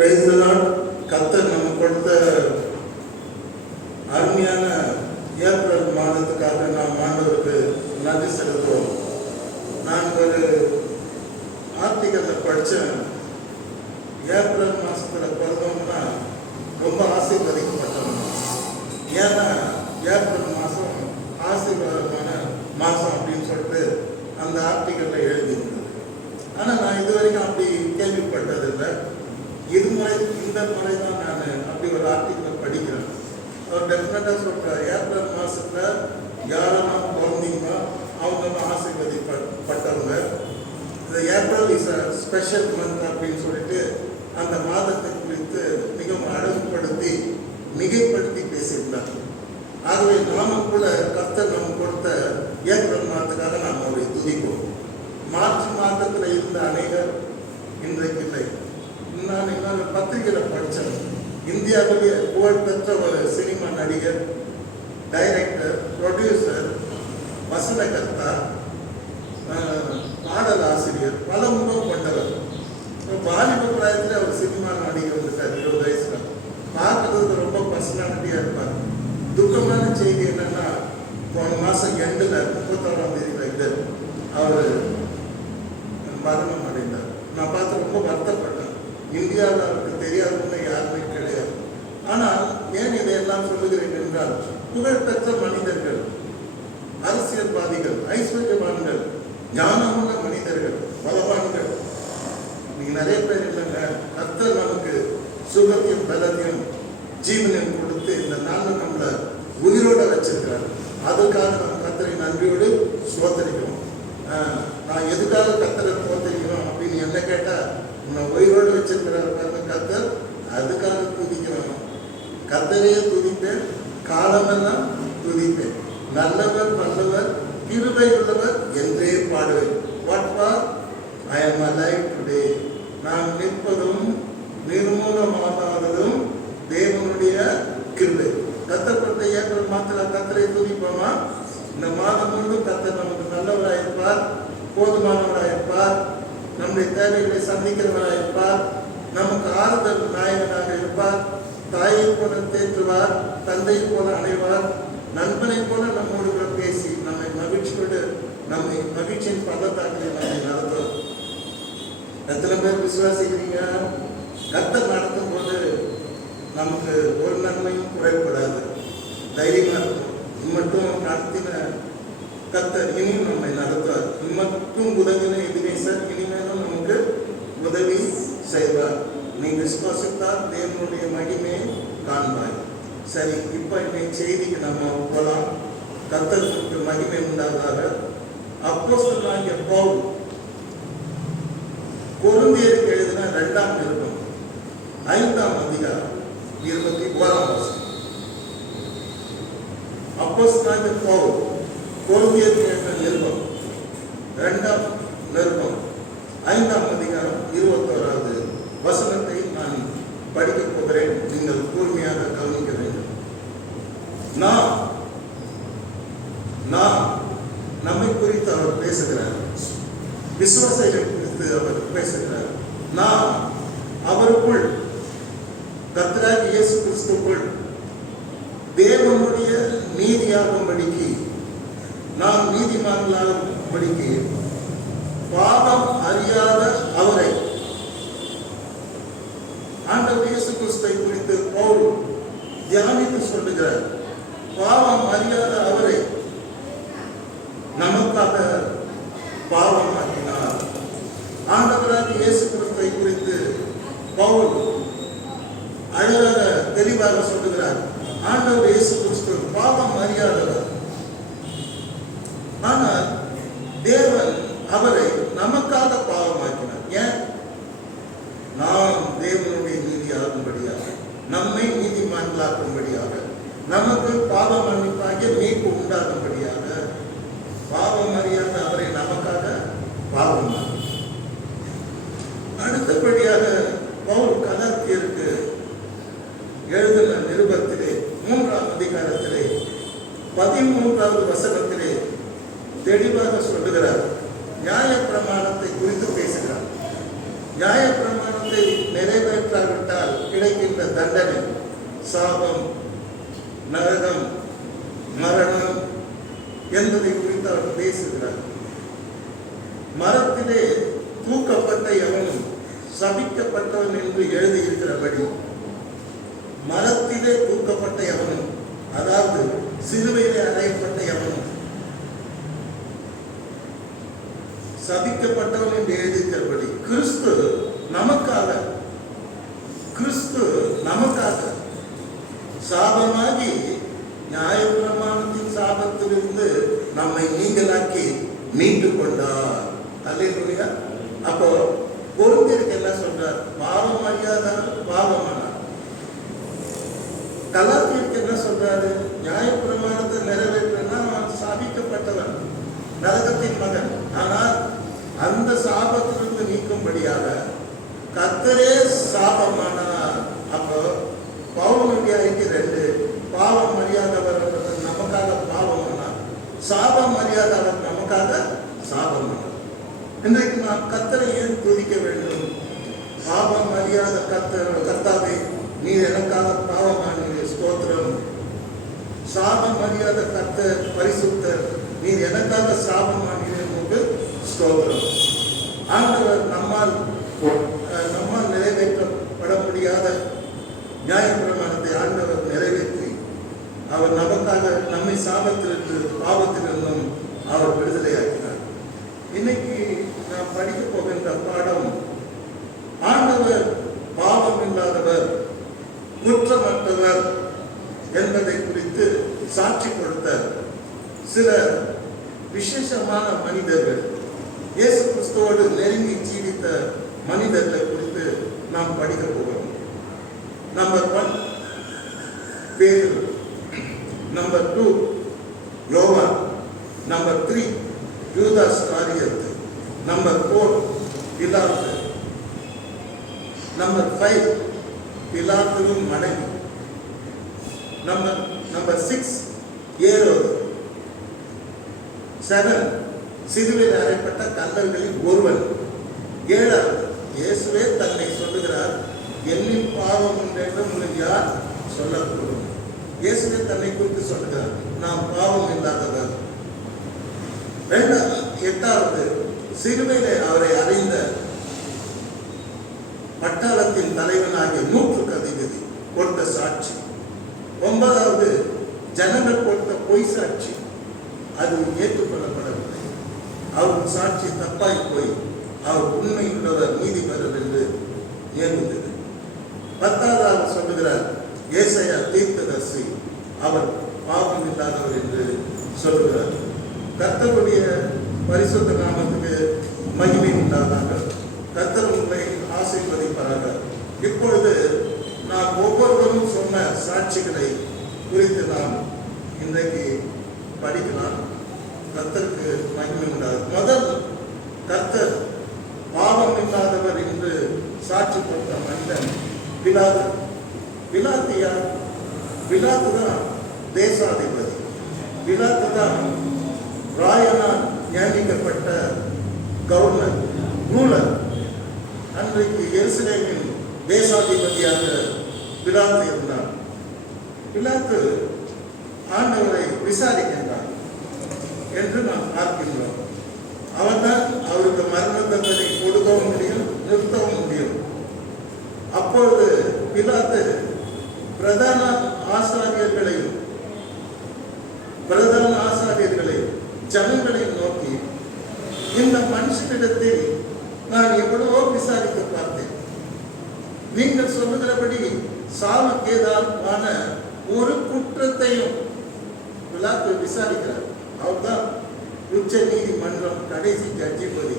Praise the Lord. கர்த்தர் நம்ம கொடுத்த அருமையான ஏப்ரல் மாதத்துக்காக நாம் ஆண்டவருக்கு நன்றி செலுத்துவோம். நான் ஒரு ஆர்டிக்கலில் படித்தேன். ஏப்ரல் மாதத்தில் பிறந்தோம்னா ரொம்ப ஆசீர்வதிக்கப்பட்டோம். ஏன்னா ஏப்ரல் மாதம் ஆசீர்வாதமான மாதம் அப்படின்னு சொல்லிட்டு அந்த ஆர்டிக்கலில் எழுதியிருந்தது. ஆனால் நான் இது வரைக்கும் அப்படி கேள்விப்பட்டதில்லை. இந்த முறை தான் நான் அப்படி ஒரு ஆர்டிக்கல் படிக்கிறேன். அவர் டெஃபினட்டாக சொல்கிறார், ஏப்ரல் மாதத்தில் யாரெல்லாம் பிறந்தீங்களோ அவங்க ஆசீர்வதிப்பட்டவங்க. இந்த April is a special month அப்படின்னு சொல்லிட்டு அந்த மாதத்தை குறித்து மிகவும் அழகுபடுத்தி மிகைப்படுத்தி பேசியிருந்தார். ஆகவே நாமும் கூட கர்த்தர் நம்ம கொடுத்த ஏப்ரல் மாதத்துக்காக நாம் அவரை துதிப்போம். மார்ச் மாதத்தில் இருந்த அநேகர் இன்றைக்கு இல்லை. நான் இன்னொரு பத்திரிகையில் படித்தேன். இந்தியாவிலேயே புகழ்பெற்ற ஒரு சினிமா நடிகர், டைரக்டர், ப்ரொடியூசர், வசனகர்த்தா, பாடல் ஆசிரியர், பல முகம் கொண்டவர். வாலிப பிராயத்தில் அவர் சினிமா நடிகர் வந்துட்டார். 20 வயசுல பார்க்கறதுக்கு ரொம்ப பர்சனாலிட்டியாக இருப்பார். துக்கமான செய்தி என்னன்னா, போன மாதம் எண்டில் 31ஆம் தேதி அவர் மரணம் அடைந்தார். நான் பார்த்து ரொம்ப வருத்தப்பட்டேன். இந்தியாவில் அவருக்கு தெரியாதவங்க யாருமே கிடையாது. ஆனால் ஏன் இதையெல்லாம் சொல்லுகிறேன் என்றால், புகழ்பெற்ற மனிதர்கள், அரசியல்வாதிகள், ஐஸ்வர்யவான்கள், ஞானமுள்ள மனிதர்கள், பலவான்கள், நீங்க நிறைய பேர் இல்லைங்க. கர்த்தர் நமக்கு சுகத்தையும் பலத்தையும் ஜீவனையும் கொடுத்து இந்த நாளில் நம்மளை உயிரோட வச்சிருக்கிறார். அதுக்காக நம்ம கர்த்தரை நன்றியோடு சோதரிக்கிறோம். நான் எதுக்காக கர்த்தரை சோதரிக்கிறோம் அப்படின்னு என்ன கேட்டால், உன்னை உயிரோடு வச்சிருக்கிறார் பாருங்க கர்த்தர், அதுக்காக துதிக்கிறோம். கர்த்தரையே துதிப்பேன், காலமெல்லாம் துதிப்பேன். நல்லவர், வல்லவர், கிருபை உள்ளவர் என்றே பாடுவேன். What for I am alive today. நாம் நிற்பதும் நிர்மூலமாகாததும் தேவனுடைய கிருபை. கர்த்தர் கொடுத்த ஏப்ரல் மாதத்தில் கர்த்தரை துதிப்போமா? இந்த மாதம் முழுவதும் கர்த்தர் நமக்கு நல்லவராயிருப்பார், போதுமானவராயிருப்பார், நம்முடைய தேவைகளை சந்திக்கிறவராயிருப்பார், நமக்கு ஆறுதல் நாயகனாக இருப்பார், தாயை போல தேற்றுவார், தந்தை போல அணைவார், நண்பனை போல நம்மோடு கூட பேசி நம்மை மகிழ்ச்சியோடு நம்மை மகிழ்ச்சியின் பள்ளத்தாக்கிலே நம்மை நடத்தும். எத்தனை பேர் விசுவாசிக்கிறீங்க? கர்த்தர் நடத்தும் போது நமக்கு ஒரு நன்மையும் குறைபடாது, தைரியமா இருக்கும். மட்டும் நடத்தின கர்த்தர் இனியும் நம்மை நடத்துவார். மட்டும் உதவின எதிரேசர் இனிமேலும் நமக்கு உதவி செய்வார். நீ விசுவாசித்தால் தேவனுடைய மகிமையை காண்பாய். சரி, இப்போ இன்னைக்கு செய்திக்கு நம்ம போகலாம். கர்த்தருக்கு மகிமை உண்டாவதாக. அப்போஸ்தலனாகிய பவுல் கொரிந்தியருக்கு எழுதின 2ஆம் நிருபம் 5ஆம் அதிகாரம் 21ஆம் வசனம். அப்போஸ்தலனாகிய பவுல் கொரிந்தியருக்கு எழுதின நிருபம் 2ஆம் நிருபம் 5ஆம் அதிகாரம் 21வது வசனத்தை நான் படிக்கப் போகிறேன். நீங்கள் கூர்மையாக கவனிக்க வேண்டும். நம்மை குறித்து அவர் பேசுகிறார், விசுவாசிகளை குறித்து அவர் பேசுகிறார். நாம் அவருக்குள், கர்த்தராகிய இயேசு கிறிஸ்துவுக்குள் தேவனுடைய நீதியாகும்படிக்கு, நாம் நீதிமான்களாகும்படிக்கு பாவம் அறியாத அவரை, ஆண்டவர் இயேசு கிறிஸ்துவை குறித்து பவுல் தியானித்து சொல்லுகிறார். பாவம் அறியாத அவரை நமக்காக பாவமாக்கினார். ஆண்டவராகிய இயேசு கிறிஸ்துவை குறித்து பவுல் அழகாக தெளிவாக சொல்லுகிறார். ஆண்டவர் இயேசு கிறிஸ்து பாவம் அறியாதவர், ஆனால் தேவன் அவரை நமக்காக பாவமாக்கினார். ஏன்? நாம் தேவனுடைய நீதியாகும்படியாக, நம்மை நீதிமான்களாக்கும்படியாக, நமக்கு பாவ மன்னிப்பாகிய மீட்பு உண்டாகும்படியாக பாவம் அறியாத அவரை நமக்காக பாவம். அடுத்தபடியாக பவுல் கலாத்தியருக்கு எழுதின நிருபத்திலே 3ஆம் அதிகாரத்திலே 13வது வசனத்திலே தெளிவாக சொல்லுகிறார். நியாய பிரமாணத்தை குறித்து பேசுகிறார். நியாய பிரமாணத்தை நிறைவேற்றாவிட்டால் தண்டனை, சாபம், நரகம், மரணம் என்பதை குறித்து அவர் பேசுகிறார். மரத்திலே தூக்கப்பட்ட எவனும் சபிக்கப்பட்டவன் என்று எழுதியிருக்கிறபடி, மரத்திலே தூக்கப்பட்ட எவனும், அதாவது சிலுவையிலே அறையப்பட்ட எவனும் சபிக்கப்பட்டவன் என்று எழுதியிருக்கிறபடி, கிறிஸ்து நமக்காக சாபமாகி நியாயப்பிரமாணத்தின் சாபத்திலிருந்து நம்மை நீங்களாக்கி மீட்டு கொண்டார். அல்லேலூயா. அப்போ கொரிந்தியருக்கு என்ன சொல்றார்? பாவம் அறியாதார் பாவமானார். கலாத்தியருக்கு என்ன சொல்றாரு? நியாயப்பிரமாணத்தை நிறைவேற்றினா அவன் சாபிக்கப்பட்டவன், நரகத்தின் மகன். ஆனால் அந்த சாபத்திலிருந்து நீக்கும்படியாக கர்த்தரே சாபமானார். அப்போ பவுலுடைய அறிக்கை 2, பாவம் அறியாதவர் நமக்காக பாவம் ஆனார், சாபம் அறியாதவர் நமக்காக சாபம் ஆனார். இன்றைக்கு நாம் கர்த்தரை ஏன் துதிக்க வேண்டும்? பாவம் அறியாத கர்த்தாவே, நீர் எனக்காக பாவமானீரே, ஸ்தோத்திரம். சாபம் அறியாத கர்த்தர் பரிசுத்தர், நீர் எனக்காக சாபமானீரே, ஸ்தோத்திரம். ஆண்டவர் நம்மால் நிறைவேற்றப்பட முடியாத நியாயப்பிரமாணத்தை ஆண்டவர் நிறைவேற்றி அவர் நமக்காக நம்மை சாபத்திலிருந்து பாவத்திலிருந்தும் அவர் விடுதலையாக்கினார். இன்னைக்கு நாம் படிக்க போகின்ற பாடம், ஆண்டவர் பாவம் இல்லாதவர், குற்றமற்றவர் என்பதை குறித்து சாட்சி கொடுத்த சில விசேஷமான மனிதர்கள், இயேசு கிறிஸ்துவோடு நெருங்கி ஜீவித்த மனிதர்களை குறித்து நாம் படிக்க போகிறோம். நம்பர் 1 பேதுரு, நம்பர் 2 யோவான், நம்பர் 3 யூதாஸ் காரியத், நம்பர் 4 பிலாத்து, நம்பர் 5 பிலாத்துவின் மனைவி, நம்பர் 6 ஏரோது, 7 சிலுவையில் அறையப்பட்ட கல்லர்களில் ஒருவன், 7 இயேசுவே தன்னை சொல்லுகிறார், என்னில் பாவம் என்று உங்களுக்கு யார் சொல்லக்கூடும்? இயேசுவே தன்னை குறித்து சொல்லுகிறார், நாம் பாவம் இல்லாதவர். 8 சிலுவையிலே அவரை அறிந்த பட்டாளத்தின் தலைவனாகிய 100க்கு அதிபதி கொடுத்த சாட்சி. 9 ஜனங்கள் கொடுத்த பொய் சாட்சி, அது ஏற்றுக்கொள்ளப்படவில்லை. அவர் சாட்சி தப்பாய் போய் அவர் உண்மையுள்ளவர், நீதிபரர் என்று ஏற்பட்டது. 10 சொல்லுகிறார், ஏசாயா தீர்க்கதரிசி அவர் பாவம் இல்லாதவர் என்று சொல்லுகிறார். கர்த்தருடைய பரிசுத்த நாமத்துக்கு மகிமை உண்டாதாக. கர்த்தர் உங்களை ஆசீர்வதிப்பாராக. இப்பொழுது நாம் ஒவ்வொருவரும் சொன்ன சாட்சிகளை குறித்து நாம் இன்றைக்கு படிக்கலாம். கர்த்தருக்கு மகிமை உண்டாகும். முதல், கர்த்தர் பாவம் இல்லாதவர் என்று சாட்சி கொடுத்த மனிதன் பிலாத்து. பிலாத்து யார்? பிலாத்து தான் தேசாதிபதி. பிலாத்து தான் ராயனால் நியமிக்கப்பட்ட கவர்னர், ரூலர். அன்றைக்கு எருசலேமின் தேசாதிபதியாக பிலாத்து இருந்தார். பிலாத்து ஆண்டவரை விசாரிக்கின்றார் என்று நாம் பார்க்கின்றோம். அவர்தான் அவருக்கு மரண தண்டனை கொடுக்கவும் முடியும், நிறுத்தவும் முடியும். அப்பொழுது பிலாத்து பிரதான ஆசாரியர்களை ஜனங்களை நோக்கி, இந்த மனுஷனிடத்தில் நான் எவ்வளவோ விசாரிக்க பார்த்தேன், நீங்கள் சொல்லுகிறபடி சாவுக்கு ஏதான ஒரு குற்றத்தையும் பிலாத்து விசாரிக்கிறார். அவர்தான் உச்ச நீதிமன்றம் கடைசி ஜட்ஜிபதி.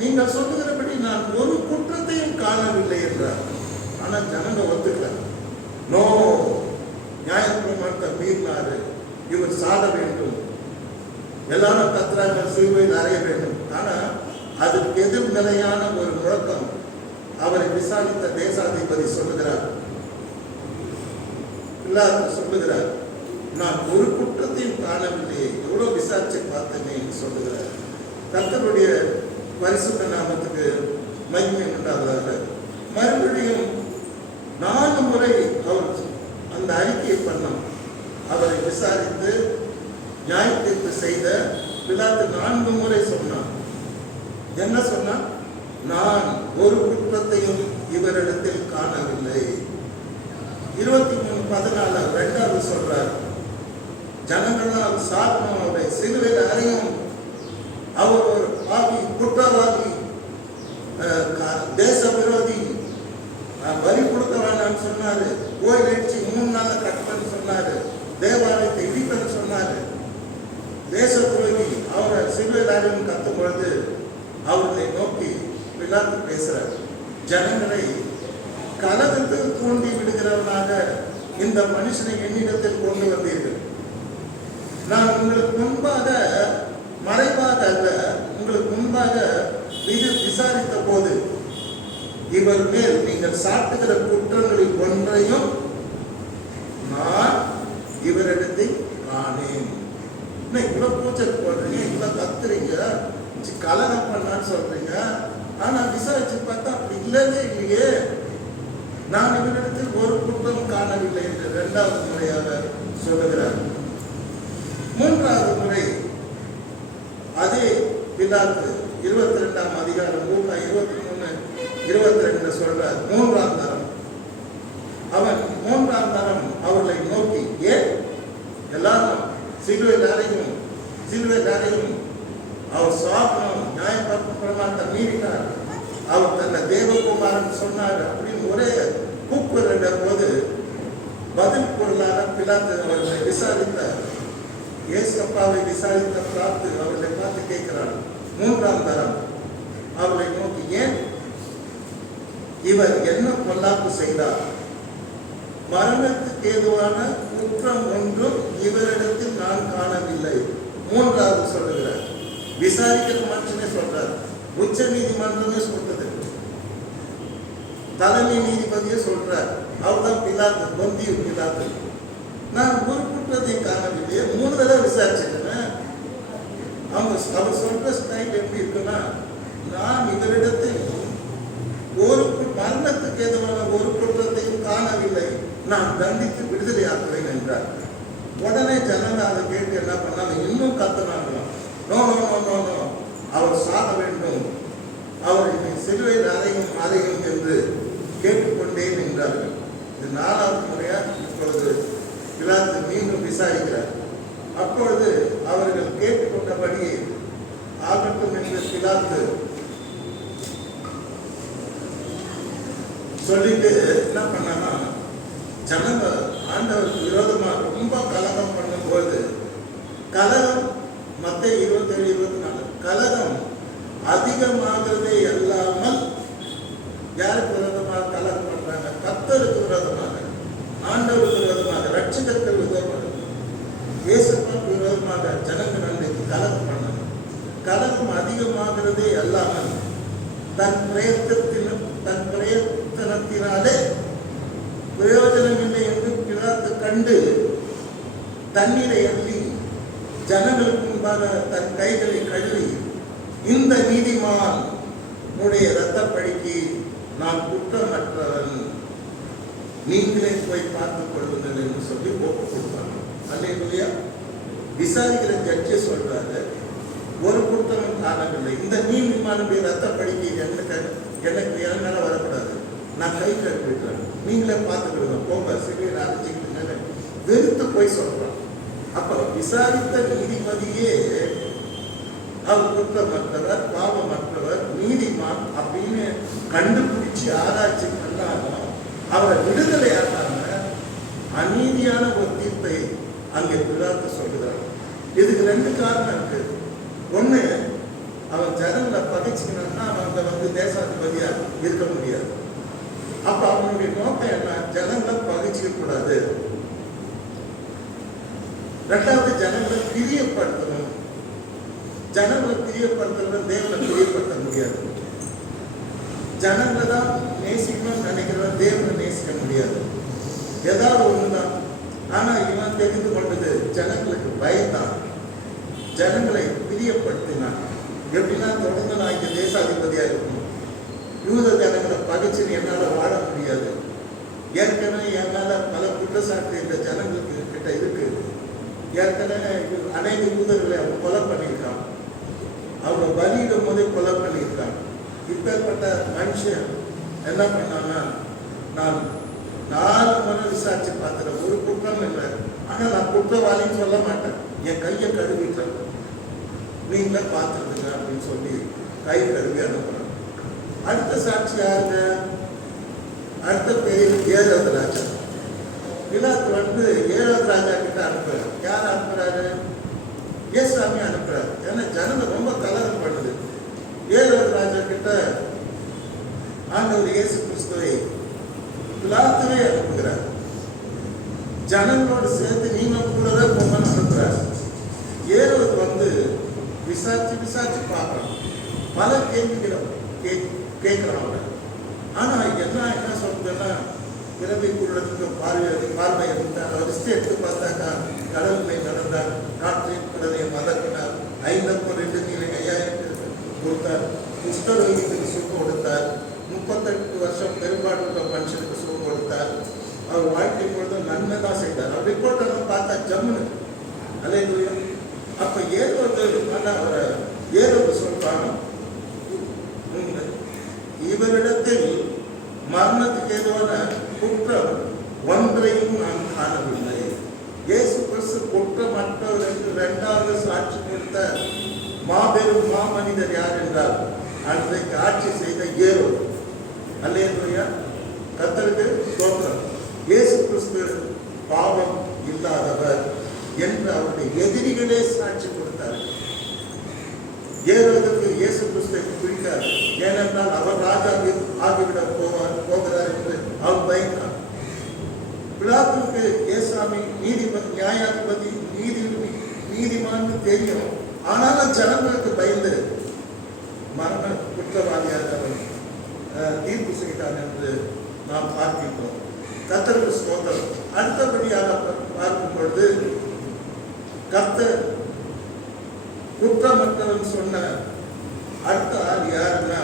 நீங்கள் சொல்லுகிறபடி நான் ஒரு குற்றத்தையும் காணவில்லை என்றார். ஆனால் ஜனங்க ஒத்துக்கிறார். நோ, நியாயப்பிரமாணத்தை மீறினாரு, இவர் சாக வேண்டும், எல்லாரும் கத்துறாங்க, சிலுவையில் அறைய வேண்டும். ஆனால் அதற்கு எதிர்நிலையான ஒரு முழக்கம் அவரை விசாரித்த தேசாதிபதி சொல்லுகிறார். சொல்லுகிறார், நான் ஒரு குற்றத்தையும் காணவில்லையே, எவ்வளவு விசாரிச்சு பார்த்தேனே சொல்லுகிறார். கர்த்தருடைய பரிசுத்த நாமத்துக்கு மகிமை உண்டாவதாக. மறுபடியும் முறை அவர் அந்த அறிக்கையை பண்ணார். அவரை விசாரித்து நியாய தீர்ப்பு செய்த பிலாத்து 4 முறை சொன்னார். என்ன சொன்னார்? நான் ஒரு குற்றத்தையும் இவரிடத்தில் காணவில்லை. 23:14 2வது சொல்றார், ஜனங்களால் சாத்தனும் அவரை சிலுவையில் அறையும், அவர் ஒரு பாவி, குற்றவாளி, தேச விரோதி, வரி கொடுக்க வேண்டாம்னு சொன்னாரு, கோயில் அடிச்சு 3 நாள கட்டணும்னு சொன்னாரு, தேவாலயத்தை இடிப்பன்னு சொன்னாரு, தேச துரோகி, அவரை சிலுவையில் அறையும் கத்தும் பொழுது அவர்களை நோக்கி பிலாத்து பேசுறார், ஜனங்களை கலகத்தில் தூண்டி விடுகிறவனாக இந்த மனுஷனை என்னிடத்தில் கொண்டு வந்தீர்கள். நான் உங்களுக்கு முன்பாக மறைவாக அல்ல, உங்களுக்கு முன்பாக விசாரித்த போது இவர் மேல் நீங்கள் சாட்டுகிற குற்றங்களில் ஒன்றையும் நான் இவரிடத்தை காணேன். இவ்வளவு பூச்சல் போடுறீங்க, இவ்வளவு கத்துறீங்க, கலகம் பண்ணான்னு சொல்றீங்க, ஆனா விசாரிச்சு பார்த்தா அப்படி இல்லவே இல்லையே, நான் இவரிடத்தில் ஒரு குற்றம் காணவில்லை என்று 2வது முறையாக சொல்லுகிறார். 3வது முறை அதே பிலாத்து 22ஆம் அதிகாரம் லூக்கா 23:22 சொல்றார். 3ஆம் தரம் அவன் 3ஆம் தரம் அவர்களை நோக்கி, ஏன் எல்லாரும் சிலுவையில் அறையும் அவர் சாப்பிடணும், நியாயப்பிரமாணத்தை மீறினார், அவர் தன்னை தேவகுமாரன் சொன்னார் அப்படின்னு ஒரே கூப்பிடுற போது பதில் பொருளான பிலாத்து அவர்களை விசாரித்தார். ஏசப்பாவை விசாரித்த பிலாத்து அவர்களை பார்த்து கேட்கிறார். 3ஆம் தரம் அவர்களை நோக்கி, ஏன் இவர் என்ன பொல்லாப்பு செய்தார்? மரணத்துக்கு ஏதுவான குற்றம் ஒன்றும் இவரிடத்தில் நான் காணவில்லை. 3வது சொல்லுகிறார். விசாரிக்கிற மனுஷனே சொல்றார், உச்ச நீதிமன்றமே சொல்றது, தலைமை நீதிபதியே சொல்றார், அவர்தான் பிலாத்து, பொந்திய பிலாத்து. நான் ஒரு குற்றத்தை காணவில்லையே, 3 தடவை விசாரிச்சிருக்கேன். அவர் சொல்ற ஸ்டைல் எப்படி இருக்குன்னா, நான் இவரிடத்தில் ஒரு மரணத்துக்கு ஏதுவான ஒரு குற்றத்தையும் காணவில்லை, நான் தண்டித்து விடுதலை ஆக்குவேன் என்றார். உடனே ஜனங்க அதை கேட்டு என்ன பண்ணாங்க, இன்னும் கத்துனாங்களாம், no no no no no, அவர் சாக வேண்டும், அவர் சிலுவையில் அறையும் என்று கேட்டுக்கொண்டே நின்றார்கள். இது 4வது முறையா இப்பொழுது பிலாத்து மீண்டும் விசாரிக்கிறார். அப்பொழுது அவர்கள் கேட்டுக்கொண்டபடி ஆகட்டும் என்று பிலாத்து சொல்லிட்டு என்ன பண்ணான்னா, ஜனங்க ஆண்டவருக்கு விரோதமாக ரொம்ப கலகம் பண்ணும்போது, கலகம் மத்தேயு 27:24 கலகம் அதிகமாகிறதே அல்லாமல் யாருக்கு விரோதமாக கலகம் பண்றாங்க? கர்த்தருக்கு விரோதமாக, ஆண்டவருக்கு விரோதமாக, ரட்சகருக்கு விரோதமாக, இயேசுவுக்கு விரோதமாக ஜனங்கள் அன்றைக்கு கலகம் பண்ணாங்க. கலகம் அதிகமாகிறதே அல்லாமல் தன் பிரயத்தனத்தினாலே பிரயோஜனம் இல்லை என்று பிலாத்து கண்டு தண்ணீரை அள்ளி ஜனங்களுக்கு முன்பாக தன் கைகளை கழுவி, இந்த நீதிமான் உடைய இரத்தப்பழிக்கு நான் குற்றமற்றவன், நீங்களே போய் பார்த்துக் கொள்ளுங்கள் என்று சொல்லி ஒப்பு கொடுத்தாங்க. அல்லேலூயா. விசாரிக்கிற ஜட்ஜே சொல்றாரு, ஒரு குற்றமும் காணவில்லை, இந்த நீதிமானுடைய இரத்தப்பழிக்கு எனக்கு என் மேல வரக்கூடாது, நான் கை கழுவிடுறேன், நீங்களே பார்த்துக்கிடுங்க, போங்க சிலையில் அரைச்சிக்கிட்டு வெறுத்து போய் சொல்றான். அப்ப விசாரித்த நீதிபதியே அவர் குற்றமற்றவர், பாவமற்றவர், நீதிமான் அப்படின்னு கண்டுபிடிச்சு ஆராய்ச்சி பண்ணாலும் அவரை விடுதலை ஆகாம அநீதியான ஒரு தீர்ப்பை அங்கே பிலாத்து சொல்லுகிறார். இதுக்கு 2 காரணம் இருக்கு. ஒண்ணு, அவன் ஜனங்களை பகைச்சுக்கணும்னா அவங்க தேசாதிபதியா இருக்க முடியாது. அப்ப அவனுடைய நோக்கம் என்ன? ஜனங்களை பகைச்சிக்க கூடாது. 2வது, ஜனங்களை பிரியப்படுத்தணும். ஜனங்களை பிரியப்படுத்தணும், தேவனை பிரியப்படுத்த முடியாது. ஜனங்களை தான் நேசிக்கணும்னு நினைக்கிறவன் தேவனை நேசிக்க முடியாது. ஏதாவது ஒண்ணுதான். ஆனா இவன் தெரிந்து கொண்டது ஜனங்களுக்கு பயந்தான், ஜனங்களை பிரியப்படுத்தினான். எப்படின்னா, தொடர்ந்து நான் இங்க தேசாதிபதியா இருக்கணும், யூத ஜனங்களை பகைச்சு என்னால வாழ முடியாது, ஏற்கனவே என் மேல பல குற்றச்சாட்டு இந்த ஜனங்களுக்கு கிட்ட இருக்கு. ஏற்கனவே அநேக யூதர்களை அவன் கொலை பண்ணியிருக்கான், அவங்க பலியிடும் போதே கொலை பண்ணியிருக்கான். இப்பேற்பட்ட மனுஷன் என்ன பண்ணான்னா, நான் 4 முறை விசாரிச்சு பார்த்துறேன், ஒரு குற்றம் இல்லை, ஆனால் நான் குற்றவாளின்னு சொல்ல மாட்டேன், என் கையை கழுவிட்டேன், நீங்களே பார்த்துருங்க அப்படின்னு சொல்லி கை கழுவி அனுப்புறேன். அடுத்த சாட்சி யாருங்க? அடுத்த பேர் ஏழாவது ராஜா. பிலாத்து வந்து 7வது ராஜா கிட்ட அனுப்புறாரு. யார் அனுப்புறாரு? இயேசுசாமி அனுப்புறாரு. ஏன்னா ஜனங்க ரொம்ப கலகம் பண்ணுது. 7வது ராஜா கிட்ட ஆண்டவர் இயேசு கிறிஸ்துவை பிலாத்துவே அனுப்புகிறார். ஜனங்களோடு சேர்த்து நீங்க கூடவே போங்கன்னு அனுப்புறாரு. 7வது வந்து விசாரிச்சு பார்க்கணும், பல கேள்விகளை கேட்கிறாங்க. ஆனா என்ன சொல்றதுன்னா, பிறவிக்குள்ளதுக்கு பார்வை இருந்தார். லிஸ்ட் எடுத்து பார்த்தாக்கா, கடல் மேல் நடந்தார், காற்றின் கடலை மதக்கினார், 5 நீரை 5000 கொடுத்தார், குஷ்டரோகிக்கு சுகம் கொடுத்தார், 38 வருஷம் பெரும்பாடுள்ள மனுஷனுக்கு சுகம் கொடுத்தார். அவர் வாழ்க்கை பொழுது நன்மை தான் செய்தார். அவர் ரிப்போர்ட் எல்லாம் பார்த்தா ஜம்முன்னு அல்லேலூயா. அப்ப அவரை ஏதோ சொல்றாங்க, இவரிடத்தில் மரணத்துக்கு ஏதுவான குற்றம் ஒன்றையும் நான் காணவில்லை. இயேசு கிறிஸ்து குற்றமற்றவர் என்று 2வது சாட்சி கொடுத்த மாபெரும் மாமனிதர் யார் என்றால், அன்றைக்கு ஆட்சி செய்த ஏரோது. அல்லேலூயா, கர்த்தருக்கு ஸ்தோத்திரம். இயேசு கிறிஸ்து பாவம் இல்லாதவர் என்று அவருடைய எதிரிகளே சாட்சி கொடுத்தார். ஏரோதுக்கு இயேசு கிறிஸ்துவை பிடிக்காது, ஏனென்றால் அவர் ராஜா ஆகிவிட போகிறார் என்று அவர் பயந்தார். பிலாத்துக்கு இயேசுசாமி நீதிபதி, நியாயாதிபதி, நீதிமான் தெரியும். ஆனாலும் ஜனங்களுக்கு பயந்து மரண குற்றவாளியாக அவர் தீர்ப்பு செய்தார் என்று நாம் பார்க்கிறோம். கர்த்தருக்கு ஸ்தோத்திரம். அடுத்தபடியாக பார்க்கும் பொழுது, கர்த்தர் குற்றமற்றவன் சொன்ன அடுத்த ஆள் யாருன்னா,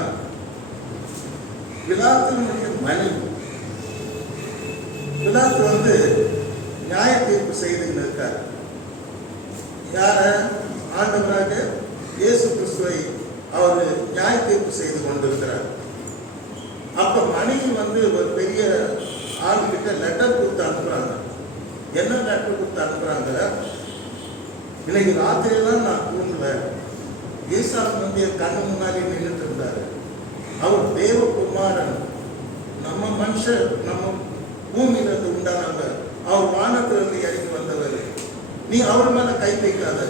பிலாத்துனுடைய மனைவி. பிலாத்து வந்து நியாய தீர்ப்பு செய்து இருக்கார். யார? ஆண்டவராக இயேசு கிறிஸ்துவை அவர் நியாய தீர்ப்பு செய்து கொண்டிருக்கிறார். அப்ப மனைவி வந்து ஒரு பெரிய ஆளுகிட்ட லெட்டர் கொடுத்து அனுப்புறாங்க. என்ன லெட்டர் கொடுத்து அனுப்புறாங்க? இன்னைக்கு ராத்திரியெல்லாம் நான் தூங்கல, ஈசான் வந்து என் கண்ணு முன்னாடி நின்றுட்டு இருந்தாரு. அவர் தேவகுமாரன், நம்ம மனுஷர், நம்ம பூமியிலிருந்து உண்டானாங்க, அவர் வானத்திலிருந்து இறங்கி வந்தவர். நீ அவர் மேல கை வைக்காத,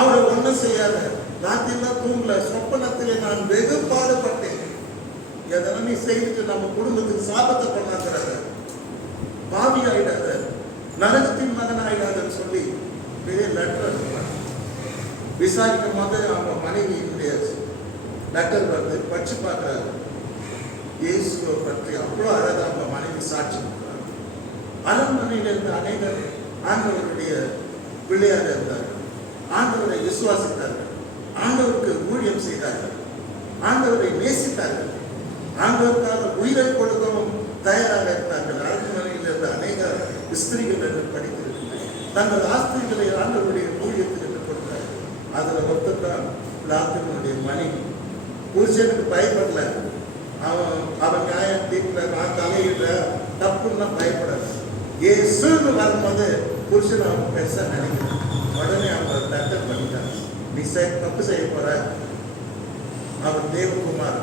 அவரை ஒன்றும் செய்யாத. ராத்திரிலாம் தூங்கல, சொப்பனத்திலே நான் வெகு பாடுபட்டேன். எதனா நீ செய்துட்டு நம்ம குடும்பத்துக்கு சாபத்தை கொண்டாடுறாங்க, பாவி ஆயிடாத, நரகத்தின் மகன் ஆயிடாதுன்னு சொல்லி பெரிய லெட்டர் அனுப்புறாங்க. விசாரிக்கும் போது அவங்க மனைவியினுடைய லெட்டர் வந்து படிச்சு பார்க்கிறாரு. இயேசுவை பற்றி அவ்வளோ அழகாக அவங்க மனைவி சாட்சி கொடுக்குறாங்க. அரண்மனையிலிருந்து அநேகர் ஆண்டவருடைய பிள்ளையாக இருந்தார்கள், ஆண்டவரை விசுவாசித்தார்கள், ஆண்டவருக்கு ஊழியம் செய்தார்கள், ஆண்டவரை நேசித்தார்கள், ஆண்டவருக்காக உயிரை கொடுக்கவும் தயாராக இருந்தார்கள். அரண்மனையில் இருந்த அநேக ஸ்திரீகள் என்று படித்திருக்கிறார்கள். தங்கள் ஆஸ்திரிகளை ஆண்டவருடைய ஊழியத்தில் என்று கொடுத்தார்கள். அதுல ஒருத்தர் பிலாத்துவினுடைய மனைவி. புருஷனுக்கு பயப்படல, அவன் நியாய தீர்ப்புல நான் தலையிட தப்புன்னா பயப்படல. இயேசுன்னு வரும்போது புருஷன் அவன் பெருசா நினைக்கிறான். உடனே அவங்க லெட்டர் பண்ணிட்டாங்க, நீ தப்பு செய்ய போற, அவர் தேவகுமார்,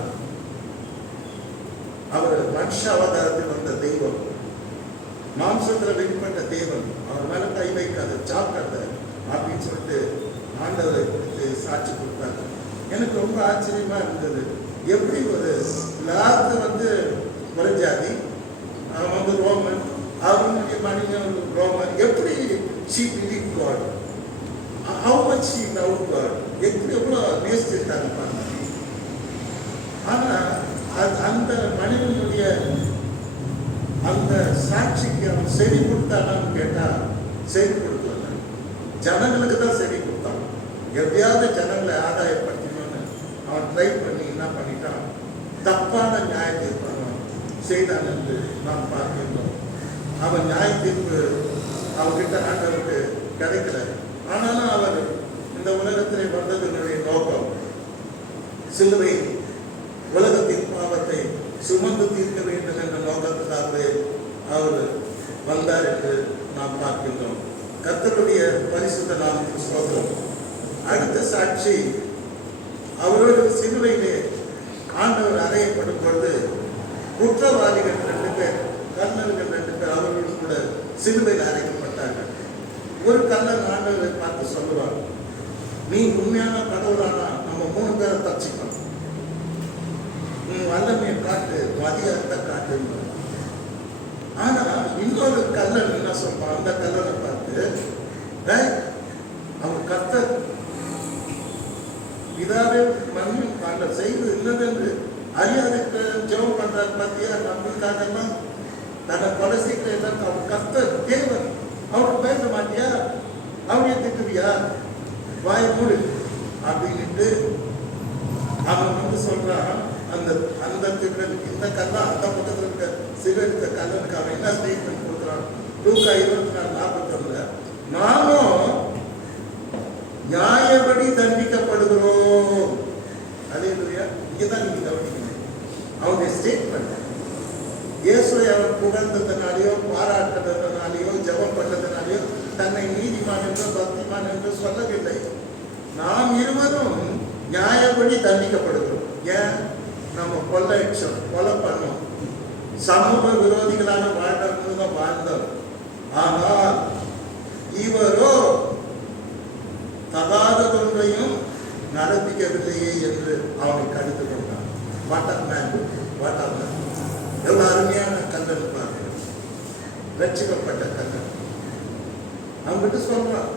அவர் மனுஷ அவதாரத்தில் வந்த தெய்வம், மாம்சத்தில் வெளிப்பட்ட தேவன், அவர் மேல கை வைக்காத, சாப்பிடாத அப்படின்னு சொல்லிட்டு ஆண்டவரை கொடுத்து சாட்சி கொடுத்தாங்க. எனக்கு ரொம்ப ஆச்சரியமா இருந்தது. எப்படி ஒரு பிலாத்து வந்து ஒரு ஜாதி, அவன் வந்து ரோமன், அவனுடைய மனிதன் ரோமன், எப்படி she believed God, how much she loved God, எப்படி எவ்வளவு நேசிச்சிருக்காங்க பாருங்க. ஆனா அந்த மனிதனுடைய அந்த சாட்சிக்கு அவன் செவி கொடுத்தானான்னு கேட்டா செவி கொடுக்கல. ஜனங்களுக்கு தான் செவி கொடுத்தான். எப்படியாவது ஜனங்களை ஆதாயப்படுத்தணும்னு அவன் ட்ரை பண்ணி என்ன பண்ணிட்டான், தப்பான நியாயத்தை செய்தான் என்று நாம் பார்க்கின்றோம். அவன் நியாய தீர்ப்பு அவர்கிட்ட ஆண்டவருக்கு கிடைக்கல. ஆனாலும் அவர் இந்த உலகத்திலே வந்ததனுடைய நோக்கம் சிலுவை உலகத்தின் பாவத்தை சுமந்து தீர்க்க வேண்டும் என்ற நோக்கத்துக்காகவே அவர் வந்தார் என்று நாம் பார்க்கின்றோம். கர்த்தருடைய பரிசுத்த நாமத்துக்கு ஸ்தோத்திரம். அடுத்த சாட்சி, அவரோடு சிலுவையிலே ஆண்டவர் அறையப்படும் பொழுது குற்றவாளிகள் 2 பேர், கர்ணர்கள் 2 பேர் அவர்களோடு கூட சிலுவையில் அறைக்கப்பட்டார்கள். ஒரு கர்ணன் ஆண்டவரை பார்த்து சொல்லுவார், நீ உண்மையான கடவுளானா நம்ம 3 பேரை தப்பிச்சுக்கணும், வல்லமையை காட்டு, மதியத்தை காட்டு. ஆனா இன்னொரு கல்லன் என்ன சொல்றான், அந்த கல்லனை பார்த்து அவன் கர்த்தர் பிதாவே மண்ணும் காண்ட செய்து இல்லதென்று அறியாத ஜெபம் பண்றாரு பார்த்தியா, நம்மளுக்காக எல்லாம் தன்னை கொலை செய்கிற அவன் கர்த்தர் தேவன், அவருக்கு பேச மாட்டியா, அவனைய திட்டுவியா, வாய மூடு அப்படின்ட்டு அவன் சொல்றான். அந்த அந்த திருடனுக்கு இந்த கல்லா அந்த பக்கத்தில் இருக்க சிறுத்த கல்லனுக்கு அவன் என்ன ஸ்டேட்மெண்ட் கொடுக்குறான்? லூக்கா 24:41 நாமும் நியாயப்படி தண்டிக்கப்படுகிறோம். அதே இங்கதான் நீங்க கவனிக்கணும் அவனுடைய ஸ்டேட்மெண்ட். இயேசுவை அவன் புகழ்ந்ததுனாலேயோ பாராட்டுறதுனாலேயோ ஜெபம் பண்ணதுனாலேயோ தன்னை நீதிமான் என்று பக்திமான் என்று சொல்லவில்லை. நாம் இருவரும் நியாயப்படி தண்டிக்கப்படுகிறோம். ஏன்? நம்ம கொலை பண்ணோம், சமூக விரோதிகளான வாழ்ந்தவங்க வாழ்ந்தோம். ஆனால் இவரோ தகாததொன்றையும் நடப்பிக்கவில்லையே என்று அவனை கடித்து கொண்டான். எவ்வளவு அருமையான கல்லன் பாருங்க, ரட்சிக்கப்பட்ட கல்லன். அவங்கிட்ட சொல்றான்,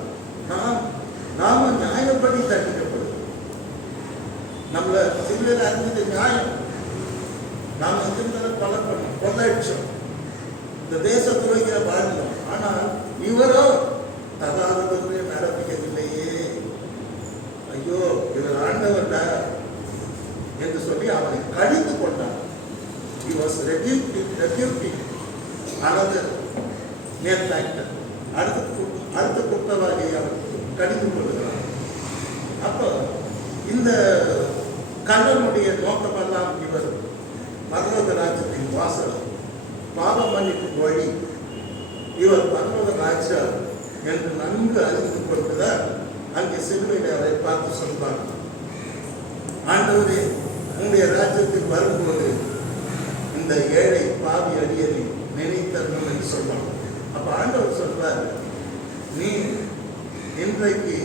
நாம நியாயப்படி தண்டிக்கப்படும். நம்மள சிறுவர் அறிஞ்சது நியாயம். நாம சிறுவரை கொலை பண்ணோம், கொள்ளையடிச்சோம், இந்த தேச துறைகளை வாழ்ந்தோம். ஆனால் இவரோ தகாதவர்களே நடப்பிக்கவில்லையே, ஐயோ இவர் ஆண்டவர் என்று சொல்லி அவனை கடிந்து கொண்டார். He was rebuking another malefactor. அடுத்த குற்றவாளியை அவர் கடிந்து கொள்கிறார். அப்போ இந்த கல்லனுடைய நோக்கமெல்லாம் இவர் பரலோக ராஜ்யத்தின் வாசல், பாவ மன்னிப்பு வழி, இவர் பரலோக ராஜா என்று நன்கு அறிந்து கொள்கிறார். அங்கே சிலுவையில் அவரை பார்த்து சொல்வார், ஆண்டவரே உங்களுடைய ராஜ்யத்தில் வரும்போது இந்த ஏழை பாவி அடியனை நினைத்தரணும் என்று சொல்வார். அப்ப ஆண்டவர் சொல்வார், நீ இன்றைக்கு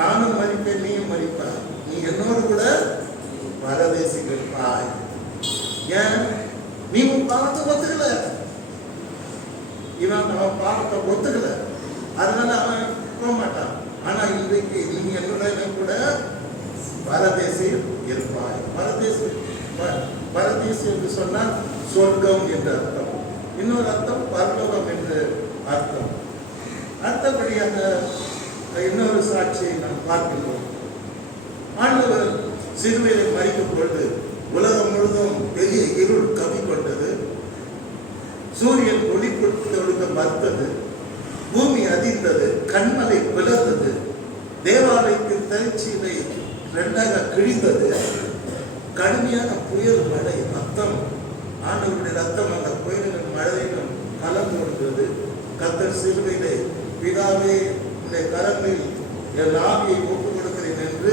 நானும் மறிப்பேன், நீயும் மறிப்பார், நீ என்னோடு கூட பரதேசிகள் இருப்பாய். ஏன்? நீ உன் பாவத்தை ஒத்துக்கல, இவன் அவன் பாவத்தை ஒத்துக்கல, அதனால அவன் போக மாட்டான். ஆனா இன்றைக்கு நீ என்னுடைய கூட பரதேசி இருப்பாய். பரதேசி என்று சொன்னால் சொர்க்கம் என்று அர்த்தம், இன்னொரு அர்த்தம் பரலோகம் என்று அர்த்தம். அடுத்தபடியாக இன்னொரு சாட்சியை நாம் பார்க்கின்றோம். ஆண்டவர் சிலுவையில் மறிக்கும் பொழுது உலகம் முழுதும் பெரிய இருள் கவி கொண்டது, சூரியன் ஒளி கொடுக்க மறுத்தது, பூமி அதிர்ந்தது, கண்மலை பிளந்தது, தேவாலயத்தின் திரைச்சீலை 2ஆக கிழிந்தது, கடுமையான புயல் மழை, ரத்தம், ஆண்டவருடைய ரத்தம் அந்த புயலிலும் மழையிலும் கலந்து கொடுத்தது. கர்த்தர் சிலுவையிலே, பிதாவே உடைய கரங்களில் என் ஆவியை ஒப்புக் கொடுக்கிறேன் என்று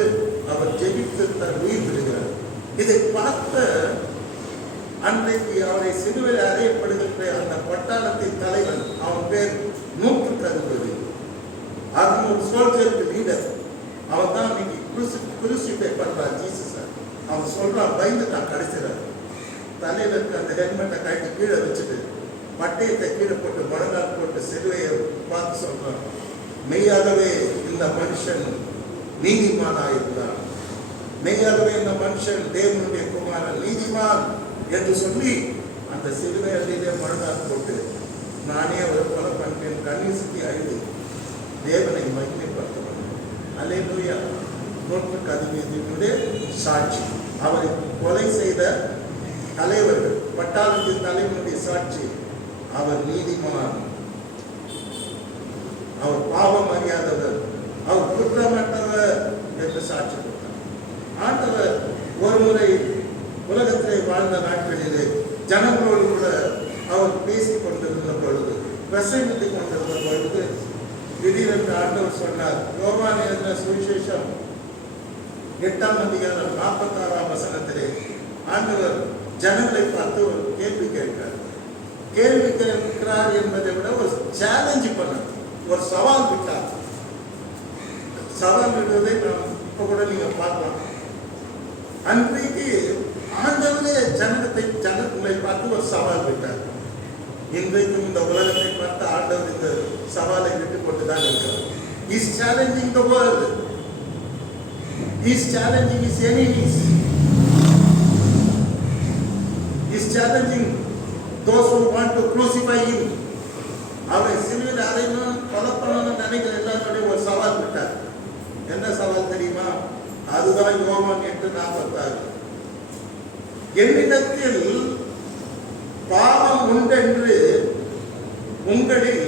அவர் ஜெபித்து தன் உயிர் விடுகிறார். இதை பார்த்த அன்றைக்கு அவரை சிலுவையில் அறையப்படுகின்ற அந்த பட்டாளத்தின் தலைவன், அவன் பேர் 160, 600 சோல்ஜருக்கு லீடர். அவன் தான் இன்னைக்கு குருசிஃபை பண்றான் ஜீசஸ். அவன் சொல்றான், பயந்துட்டான். கடைசியில் தலையில இருக்க அந்த ஹெல்மெட்டை கட்டி கீழே வச்சுட்டு பட்டயத்தை கீழே போட்டு முழங்கால் போட்டு சிலுவையை பார்த்து சொல்றான், மெய்யாகவே இந்த மனுஷன் நீதிமானாயிருந்தான், மெய்யாகவே இந்த மனுஷன் தேவனுடைய குமாரன், நீதிமான் என்று சொல்லி அந்த சிலுவை அடியிலே முழங்கால் போட்டு, நானே அவரை கொலை பண்ணேன், கண்ணீர் சுத்தி அழுது தேவனை மகிமைப்படுத்த வேண்டும். அல்லேலூயா. 115 சாட்சி. அவரை கொலை செய்த தலைவர்கள், பட்டாளத்தின் தலைவனுடைய சாட்சி. அவர் நீதிமான், அவர் பாவம் அறியாதவர், அவர் குற்றமற்றவர் என்று சாட்சி கொடுத்தார். ஆண்டவர் ஒரு முறை உலகத்திலே வாழ்ந்த நாட்களிலே ஜனங்களோடு கூட அவர் பேசிக் கொண்டிருந்த பொழுது, பிரசங்கித்துக் கொண்டிருந்த பொழுது, திடீரென்று ஆண்டவர் சொன்னார், யோவான் எழுதின சுவிசேஷம் 8ஆம் அதிகாரம் 46ஆம் வசனத்திலே ஆண்டவர் ஜனங்களை பார்த்து ஒரு கேள்வி கேட்கிறார். கேள்வி கேட்கிறார் என்பதை விட ஒரு சேலஞ்ச் பண்ணார், ஒரு சவால் விட்டார். சவால் விடுவதை நாம் இப்ப கூட நீங்க பார்க்கலாம். அன்றைக்கு ஆண்டவரே ஜனங்களை பார்த்து ஒரு சவால் விட்டார். இன்றைக்கும் இந்த உலகத்தை பார்த்து ஆண்டவர் இந்த சவாலை விட்டுக் கொண்டுதான் இருக்கிறார். He is challenging the world. He is challenging his enemies. He is challenging those who want to crucify him. அவரை சிலுவையில் அறையணும், கொலை பண்ணணும்னு நினைக்கிற எல்லாருடைய ஒரு சவால் விட்டார். என்ன சவால் தெரியுமா? அதுதான் யோவான் 8:46. என்னிடத்தில் பாவம் உண்டென்று உங்களில்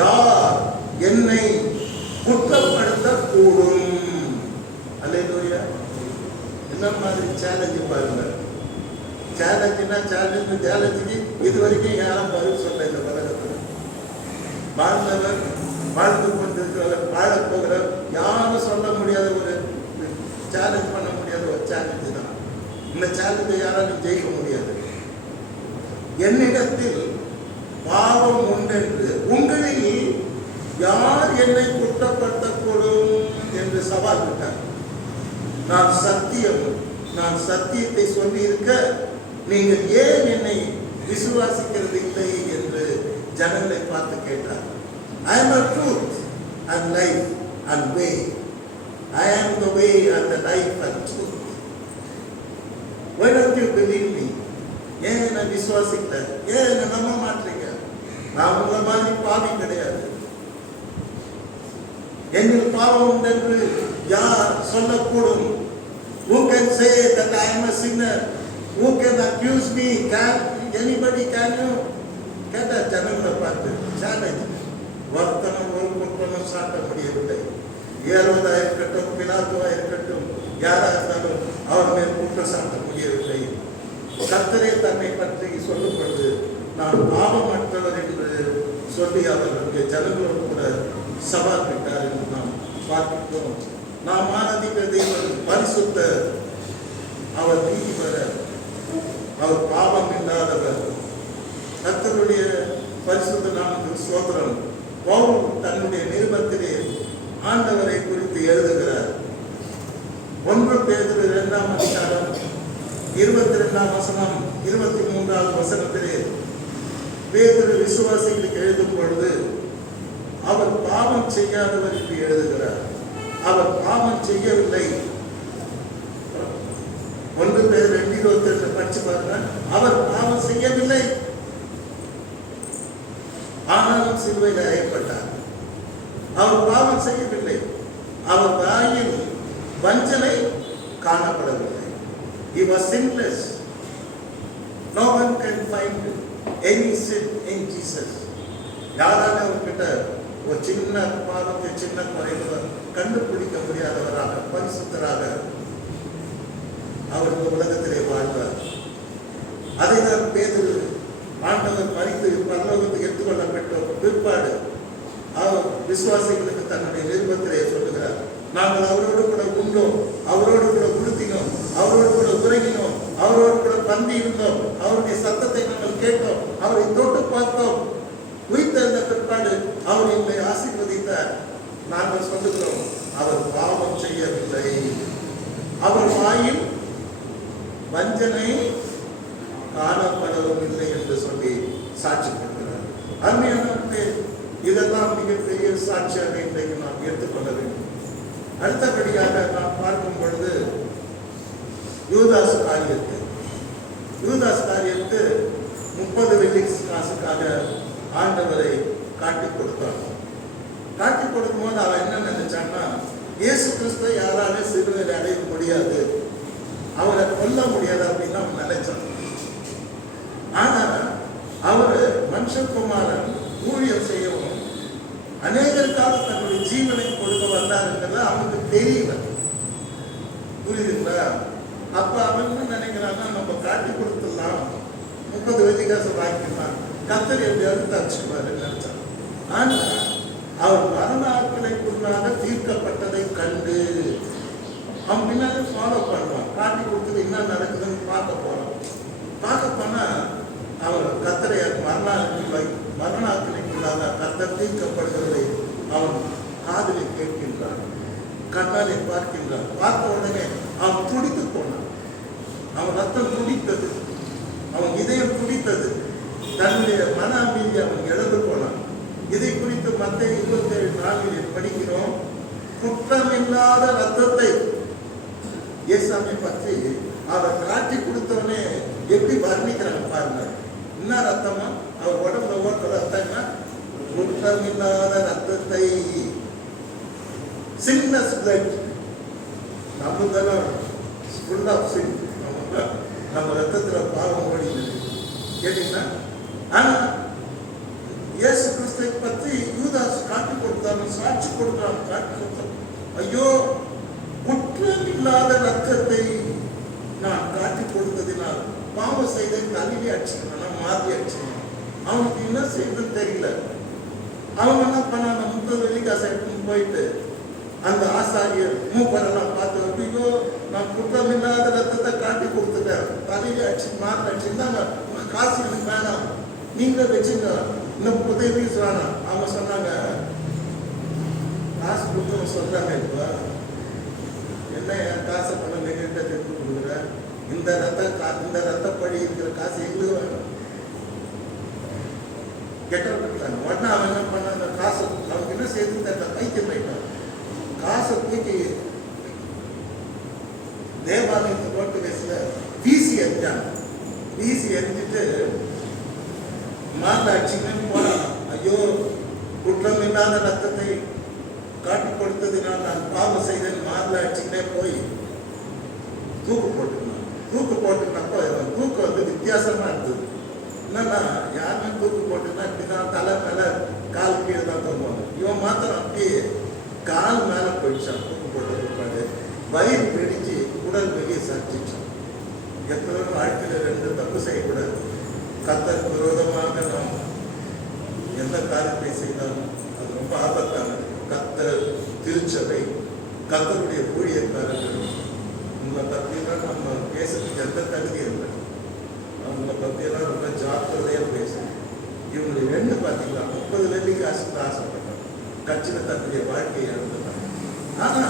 யார் என்னை குற்றப்படுத்தக்கூடும்? அல்லேலூயா. என்ன மாதிரி சேலஞ்சு பாருங்க. சேலஞ்சுக்கு இது வரைக்கும் யாரும் பதில் சொல்ல இந்த உலகத்தில். வாழ்ந்தவர், வாழ்ந்து கொண்டிருக்கிறவர், வாழப்போகிறவர் யாரும் சொல்ல முடியாத ஒரு சேலஞ்ச் பண்ண முடியாத ஒரு சேலஞ்சு தான். இந்த சேலஞ்சை யாராலும் ஜெயிக்க முடியாது. என்னிடத்தில் பாவம் உண்டென்று உங்களில் யார் என்னை குற்றப்படுத்தக்கூடும் என்று சவால் விட்டார். நான் சத்தியத்தை சொல்லி இருக்க நீங்கள் ஏன் என்னை விசுவாசிக்கிறது இல்லை என்று ஜனங்களை பார்த்து கேட்டார். I am the truth and life and way. I am the way and the life and truth. Why don't you believe me? ஏன் என்ன விசுவாசிக்கல? ஏன் என்ன நம்ப மாட்டீங்க? நான் உங்களை மாதிரி பாவி கிடையாது. என்னில் பாவம் உண்டென்று யார் சொல்லக்கூடும்? Who can say that I am a sinner? Who can accuse me? Can anybody? Can you? கேட்ட ஜனங்களை பார்த்து சேலஞ்ச். வர்த்தனம் ஒரு குற்றமும் சாட்ட முடியவில்லை. ஏரோதா இருக்கட்டும், பிலாத்துவா இருக்கட்டும், யாரா இருந்தாலும் அவர் மேல் குற்றம் சாட்ட முடியவில்லை. கர்த்தரே தன்னை பற்றி சொல்லும் பொழுது நான் பாவமற்றவர் என்று சொல்லி அவர் அங்கே ஜனங்களோடு கூட சவால் விட்டார் என்று நாம் பார்க்கிறோம். நாம் ஆராதிக்கிற தேவன் பரிசுத்தர், அவர் நீதிபரர், அவர் பாவம் இல்லாதவர். கர்த்தருடைய பரிசுத்த நாமத்துக்கு ஸ்தோத்திரம். பவுல் தன்னுடைய நிருபத்திலே ஆண்டவரை குறித்து எழுதுகிறார். 1 பேதுரு 2ஆம் அதிகாரம் 22ஆம் வசனம் 23ஆவது வசனத்திலே பேதுரு விசுவாசிகளுக்கு எழுதும் பொழுது அவர் பாவம் செய்யாதவர் என்று எழுதுகிறார். அவர் பாவம் செய்யவில்லை. 1 பேதுரு 2:22 படிச்சு பாருங்க. அவர் பாவம் செய்யவில்லை, ஆனாலும் சிலுவையில் அறையப்பட்டார். அவர் பாவம் செய்யவில்லை. அவர் வாயில் வஞ்சனை காணப்படவில்லை. He was sinless. No one can find any sin in Jesus. யாரால அவர்கிட்ட ஒரு சின்ன பாவத்தை, சின்ன குறைவை கண்டுபிடிக்க முடியாதவராக, பரிசுத்தராக அவர் இந்த உலகத்திலே வாழ்ந்தார். அதை தான் பேதுரு ஆண்டவர் மரித்து பரலோகத்துக்கு எடுத்துக்கொள்ளப்பட்ட பிற்பாடு அவர் விசுவாசிகளுக்கு தன்னுடைய நிருபத்திலே சொல்லுகிறார். நாங்கள் அவரோடு கூட உண்டோம், அவரோடு கூட உடுத்தினோம், அவரோடு கூட உறங்கினோம், அவரோடு கூட பந்தி இருந்தோம், அவருடைய சத்தத்தை நாங்கள் கேட்டோம், அவரை தொட்டு பார்த்தோம். உயிர்த்தெழுந்த பிற்பாடு அவர் எங்களை ஆசீர்வதித்தார். நாங்கள் சொல்லுகிறோம், அவர் பாவம் செய்யவில்லை, அவர் வாயில் வஞ்சனை காணப்படவும் இல்லை என்று சொல்லி சாட்சி கொடுக்கிறார். அருமையானவர்களே, இதெல்லாம் மிகப்பெரிய சாட்சியாக இன்றைக்கு நாம் ஏற்றுக்கொள்ள வேண்டும். அடுத்தபடியாக நாம் பார்க்கும் பொழுது யூதாஸ் காரியத்து 30 வெள்ளி காசுக்காக ஆண்டவரை காட்டி கொடுத்தான். காட்டி கொடுக்கும் போது அவன் என்ன நினைச்சான்னா, இயேசு கிறிஸ்துவை யாராலும் சிலுவையில் அடைய முடியாது, அவரை கொல்ல முடியாது அப்படின்னு அவன் நினைச்சான். ஆனா அவர் மனுஷகுமாரன் ஊழியம் செய்யவும் அநேகருக்காக தன்னுடைய ஜீவனை கொடுக்க வந்தாருங்கிறது அவனுக்கு தெரியல. புரியுதுங்களா? அப்ப அவன் என்ன நினைக்கிறான்னா, நம்ம காட்டி கொடுத்துடலாம், 30 வெள்ளிக்காசு வாங்கிக்கலாம், கர்த்தர் எப்படியாவது தச்சுப்பாரு நினைச்சான். ஆனா அவர் மரண ஆட்களுக்குள்ளாக தீர்க்கப்பட்டதை கண்டு அவன் பின்னாலே ஃபாலோ பண்ணுவான். காட்டி கொடுத்தது என்ன நடக்குதுன்னு பார்க்க போறான். பார்க்க போனா அவர் கர்த்தரை மரண ஆட்களுக்குள்ளாக கர்த்தர் தீர்க்கப்படுகிறதை அவன் காதிலே கேட்கின்றான், கண்ணாலே பார்க்கின்றான். பார்த்த உடனே அவன் துடித்து போனான். அவன் ரத்தம் துடித்தது, அவன் இதயம் துடித்தது, தன்னுடைய மன அமைதி அவன் இழந்து போனான். இதை குறித்து மத்தேயு 27:4 படிக்கிறோம். குற்றமில்லாத ரத்தத்தை இயேசுவை பற்றி அவர் காட்டி கொடுத்தவனே எப்படி வர்ணிக்கிறாங்க பாருங்க. என்ன ரத்தமா? அவர் உடம்புல ஓட்ட ரத்தம்னா குற்றமில்லாத ரத்தத்தை, சின்னஸ் பிளட். நம்ம தானே ஃபுல் ஆஃப் சின், நம்ம ரத்தத்துல பாவம் ஓடிது கேட்டீங்கன்னா. ஆனா இயேசு கிறிஸ்துவை பற்றி யூதாஸ் காட்டி கொடுத்தாங்க, சாட்சி கொடுத்தாங்க, காட்டி கொடுத்தாங்க. ஐயோ, குற்றம் இல்லாத ரத்தத்தை நான் காட்டி கொடுத்ததினால் பாவம் செய்த தலைவி அடிச்சுக்கணும், மாறி அடிச்சுக்கணும். அவனுக்கு என்ன செய்யணும்னு தெரியல. அவன் என்ன பண்ணான, 30 வெள்ளிக்காசை எடுத்துன்னு போயிட்டு அந்த ஆசாரியர் மூப்பரெல்லாம் பார்த்து, ஐயோ நான் குற்றம் இல்லாத ரத்தத்தை காட்டி கொடுத்துட்டேன், தலைவி அடிச்சு மாறி அடிச்சுருந்தாங்க, காசு எனக்கு வேணாம், நீங்களே வச்சுங்க, இன்னும் உதவி சொல்லணும். அவங்க சொன்னாங்க, காசு கொடுத்து சொல்றாங்க, இப்போ என்ன காசை பண்ண நீங்க திருப்பி கொடுக்குற, இந்த ரத்தப்படி இருக்கிற காசு எங்களுக்கு வேணும் கெட்டாங்க. உடனே அவன் என்ன பண்ண, அந்த காசை அவனுக்கு என்ன செய்து தட்ட பைத்தியம் போயிட்டான். காசை தூக்கி தேவாலயத்தை ரோட்டு வயசுல வீசி எறிஞ்சான். வீசி எறிஞ்சிட்டு மாட்டாட்சின்னு போனான். ஐயோ, குற்றம் இல்லாத ரத்தத்தை காட்டி கொடுத்ததுனால் நான் பாவம் செய்தேன், மாறலாட்சிக்கிட்டே போய் தூக்கு போட்டுருந்தான். தூக்கு போட்டுருந்தப்போ தூக்கு வந்து வித்தியாசமா இருந்தது. என்னன்னா, யாருமே தூக்கு போட்டுன்னா இப்படிதான் தலை மேல கால் கீழே தான் தருவாங்க. இவன் மாத்திரம் அப்படியே கால் மேல போயிடுச்சான். தூக்கு போட்ட பிற்பாடு வயிறு வெடிச்சு உடல் வெளியே சாச்சிச்சான். எத்தனை வாழ்க்கையில 2 தப்பு செய்யக்கூடாது. கர்த்தருக்கு விரோதமாக நாம் எந்த காரியத்தை செய்தாலும் அது ரொம்ப ஆபத்தானது. கர்த்தர், திருச்சபை, கர்த்தருடைய ஊழியக்காரர்கள், உங்களை பற்றியெல்லாம் நம்ம பேசுறதுக்கு எந்த தகுதி இல்லை. அவங்களை பற்றியெல்லாம் ரொம்ப ஜாக்கிரதையாக பேசணும். இவங்களுடைய 2 பார்த்தீங்களா, 30 வெள்ளிக்காசுக்கு ஆசைப்பட்டான், கட்சியில் தன்னுடைய வாழ்க்கையை இழந்துட்டான். ஆனா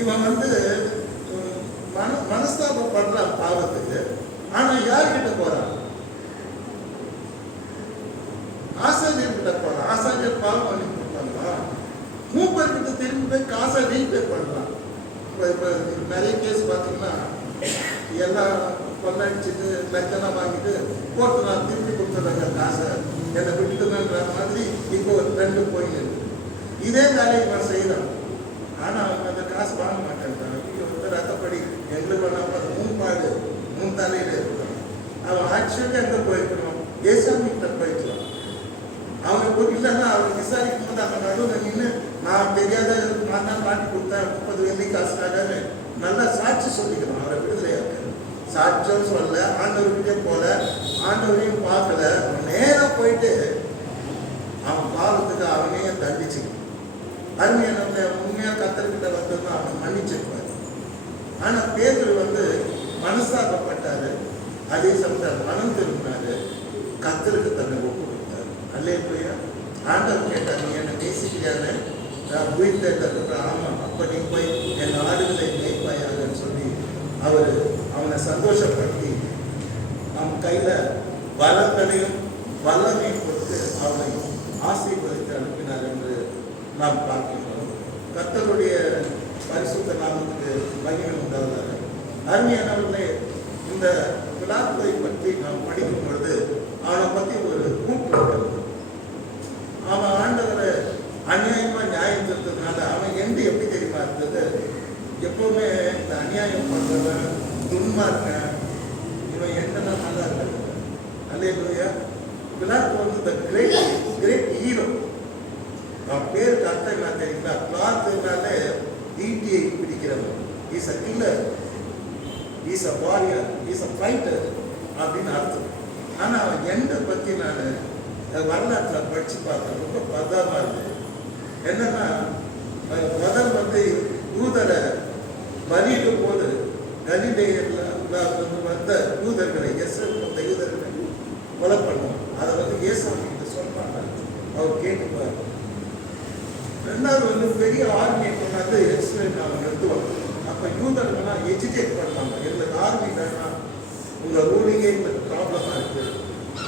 இவன் வந்து மனஸ்தாபப்படுறான் பாவத்துக்கு. ஆனா யார்கிட்ட போறான்? ஆசாரியர்கிட்ட போறான். ஆசாரியர் பாவம் பண்ணி கொடுப்பாங்களா? மூப்பர்கிட்ட திரும்பி போய் காசை ரீபே பண்ணலாம். இப்போ நிறைய கேஸ் பார்த்தீங்கன்னா, எல்லாம் கொள்ளடிச்சிட்டு லட்சம் வாங்கிட்டு கோர்ட்டு நான் திருப்பி கொடுத்துட்றாங்க காசை, என்னை விட்டுதுன்ற மாதிரி இப்போ 2 போயின்னு இருக்கு. இதே வேலையை இவன் செய்யறான். ஆனா அவங்க அந்த காசு வாங்க மாட்டேன்றாங்க. வந்து ரத்தப்படி எங்களுக்கு வேணாம், அது முன்பாடு முன் தலையில இருக்கணும். அவன் ஆக்சுவலி எங்க போயிருக்கணும்? ஏசாமி கிட்ட போயிருக்கலாம். அவனுக்கு இல்லைன்னா அவன் விசாரிக்கும் போது அவன் நடுவில் நின்று, நான் தெரியாத நான் தான் காட்டி கொடுத்தேன் 30 வெள்ளிக்காசுக்காக நல்லா சாட்சி சொல்லிக்கணும். அவரை விடுதலையாக்க சாட்சியம் சொல்ல, ஆண்டவர்கிட்டே போல, ஆண்டவரையும் பார்க்கல, நேராக போயிட்டு அவன் பாவத்துக்கு அவனே தண்டிச்சுக்கணும். அருமையான உண்மையா கர்த்தர்கிட்ட வந்ததுன்னா அவன் மன்னிச்சிருப்பாரு. ஆனா பேதுரு வந்து மனஸ்தாபப்பட்டாரு, அதே சமயத்தில் மனம் திரும்பினாரு, கர்த்தருக்கு தன்னை ஒப்பு கொடுத்தாரு. அல்லேலூயா. ஆண்டவர் கேட்டார், நீ என்னை நேசிக்கிறான்னு? உயிர் தேட்டர். ஆமா, அப்ப நீ போய் என் ஆடுகளை மேய்ப்பாயாகன்னு சொல்லி அவனை சந்தோஷப்படுத்தி அவன் கையில வரங்களையும் வல்லமையும் கொடுத்து அவனை ஆசீர்வதித்து அனுப்பினார் என்று நாம் பார்க்கிறோம். கர்த்தருடைய பரிசுத்த நாமத்துக்கு மகிமை உண்டாவதாக. அருமையானவர்களே, இந்த பிலாத்தை பற்றி நாம் படிக்கும் பொழுது அவனை பற்றி ஒரு கூட்டு இருக்கிறது. அவன் ஆண்டவரை அநியாயமா நியாயம் தந்ததுனால அவன் எண்டு எப்படி தெரியுமா இருந்தது? எப்பவுமே இந்த அநியாயம் பண்றவன், துன்மார்க்கன், இவன் எண்டெல்லாம் நல்லா இருக்காது. அல்லேலூயா. பிலாத்து வந்து த கிரேட் ஹீரோ. அவன் பேருக்கு அர்த்தம் என்ன தெரியுங்களா? பிலாத்துனாலே ஈட்டியை பிடிக்கிறவன், is a killer, is a warrior, is a fighter அப்படின்னு அர்த்தம். ஆனால் அவன் எண்டை பற்றி நான் வரலாற்றில் படித்து பார்த்தேன், ரொம்ப பதமாக இருக்குது. என்னன்னா முதல் வந்து யூதரை பலியிடும் போது கலிலேயர்ல வந்து வந்த யூதர்களை, இஸ்ரேல் வந்த யூதர்களை கொலை பண்ணுவோம். அதை வந்து இயேசுகிட்ட சொல்றாங்க, அவர் கேட்டுப்பாரு. ரெண்டாவது வந்து பெரிய ஆர்மியை கொண்டாந்து இஸ்ரேல் அவங்க நிறுத்துவாங்க. அப்போ யூதர்கள்லாம் எஜுகேட் பண்ணுவாங்க, எங்களுக்கு ஆர்மி வேணாம், உங்கள் ரூலிங்கே எங்களுக்கு ப்ராப்ளமாக இருக்குது,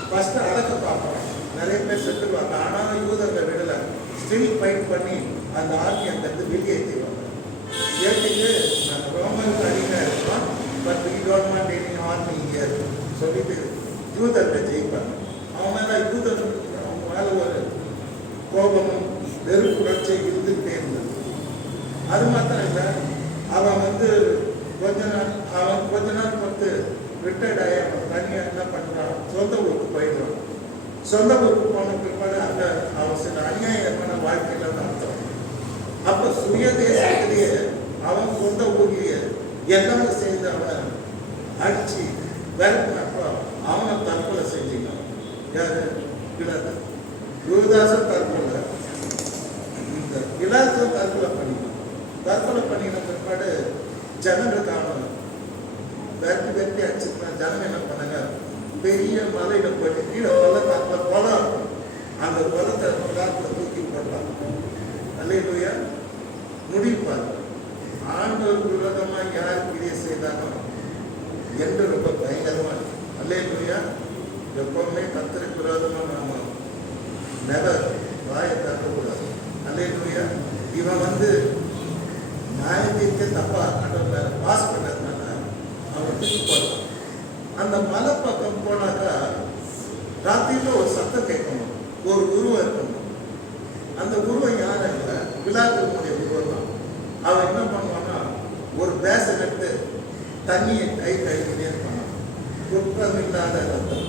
ஃபஸ்ட்டு அடக்க பார்ப்போம். நிறைய பேர் செத்துருவாங்க, ஆனாலும் யூதர்கள் விடலை, ஸ்டில் ஃபைட் பண்ணி அந்த ஆர்மி அங்கேருந்து வெளியேற்றிடுவாங்க. ஏற்றுக்கு நாங்கள் ரோமன் அடிமையாக இருக்கோம், but we don't want any army இயர் சொல்லிட்டு யூதர்கிட்ட ஜெயிப்பாங்க. அவன் மேலே யூதர்களுக்கு அவங்க மேலே ஒரு கோபமும் வெறுப்புணர்ச்சியை இருந்துகிட்டே இருந்தது. அது மாத்திரம் இல்லை, அவன் வந்து கொஞ்ச நாள் பார்த்து ரிட்டையர்ட் ஆகி அவன் தனியாக என்ன பண்ணுறான், சொந்த ஊருக்கு போயிடுறான். சொந்த ஊருக்கு போன பிற்பாடு அங்கே அவன் சில அநியாயமான வாழ்க்கையில் தான் அர்த்தம். அப்போ சுய தேசத்திலேயே அவன் சொந்த ஊர்லேயே எல்லாரும் சேர்ந்து அவனை அடித்து விரட்டினப்போ அவனை தற்கொலை செஞ்சுக்கான். யாரு? பிலாத்து. யூதாசும் தற்கொலை, இந்த பிலாத்தும் தற்கொலை பண்ணினான். தற்கொலை பண்ணின பிற்பாடு ஜனங்களுக்கு அவன் வெட்டி அடிச்சுட்டான். ஜனம் என்ன பண்ணாங்க, பெரிய மலையில போயிட்டு கீழே பள்ளத்தாக்கில் குளம், அந்த குளத்தை பிலாத்துல தூக்கி போட்டான். அல்லேலூயா. முடிப்பார். ஆண்டவருக்கு விரோதமாக யார் கிரியை செய்தாலும் என்று ரொம்ப பயங்கரமா இருக்கு. அல்லேலூயா. எப்பவுமே கர்த்தருக்கு விரோதமாக நாம நெவர் வாயை திறக்கக்கூடாது. அல்லேலூயா. இவன் வந்து நியாயத்திற்கே தப்பா ஆண்டவர் பாஸ் பண்ணதுனால அவன் தூக்கி போட்டான். அந்த மலை பக்கம் போனாக்கா ராத்திரில ஒரு சத்தம் கேட்கணும், ஒரு உருவம் இருக்கணும். அந்த உருவம் யாரும் இல்லை, பிலாத்துடைய உருவம் தான். அவன் என்ன பண்ணுவான்னா, ஒரு பேசன் எடுத்து தண்ணியை கை கழுவினே இருப்பான். குற்றம் இல்லாத ரத்தம்,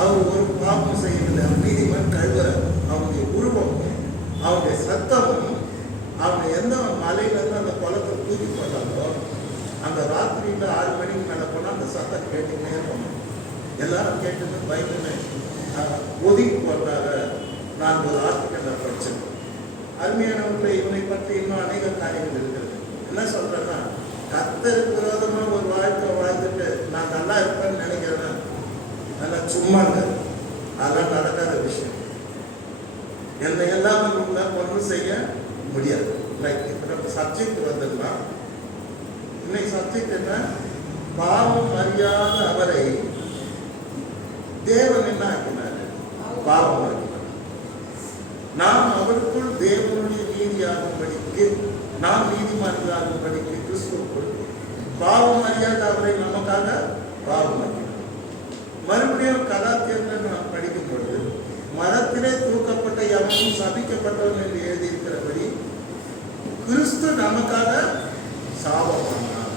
அவர் ஒரு பாவம் செய்யவில்லை, நீதிமன் கழுவ. அவனுடைய உருவம், அவனுடைய சத்தமும், அவங்க எந்த மலையிலேருந்து அந்த குளத்தை தூக்கி போட்டாங்களோ அந்த ராத்திரியில் 6 மணிக்கு மேலே போனால் அந்த சத்தம் கேட்டுக்கிட்டே இருப்பாங்க. எல்லாரும் கேட்டுன்னு பயந்துன்னு ஒதுக்கி போட்டாங்க. நான் ஒரு ஆர்டிக்கலில் படித்தேன். அருமையானவர்களை, இவனை பற்றி இன்னும் அநேக காரியங்கள் இருக்கிறது. என்ன சொல்கிறேன்னா, கர்த்தருக்கு விரோதமாக ஒரு வாழ்க்கை வாழ்ந்துட்டு நான் நல்லா இருப்பேன்னு நினைக்கிறேன், நல்லா சும்மாங்க, அதெல்லாம் நடக்காத விஷயம். என்னை எல்லாமே ஒன்றும் செய்ய முடியாது. லைக் இப்போ நம்ம சப்ஜெக்ட் வந்துடலாம். இன்னைக்கு சப்ஜெக்ட் என்ன? பாவம் அறியாத அவரை தேவன் என்ன ஆக்கினார்? பாவம் ஆக்கினார். நாம் அவருக்குள் தேவனுடைய நீதியாகும்படிக்கு, நாம் நீதிமான்களாகும்படிக்கு கிறிஸ்துவுக்குள் பாவம் அறியாத அவரை நமக்காக பாவம் ஆக்கினார். மறுபடியும் கலாத்தியத்தில் நாம் படிக்கும் பொழுது, மரத்திலே தூக்கப்பட்ட எவனும் சபிக்கப்பட்டவன் என்று எழுதியிருக்கிறபடி கிறிஸ்து நமக்காக சாபமானார்.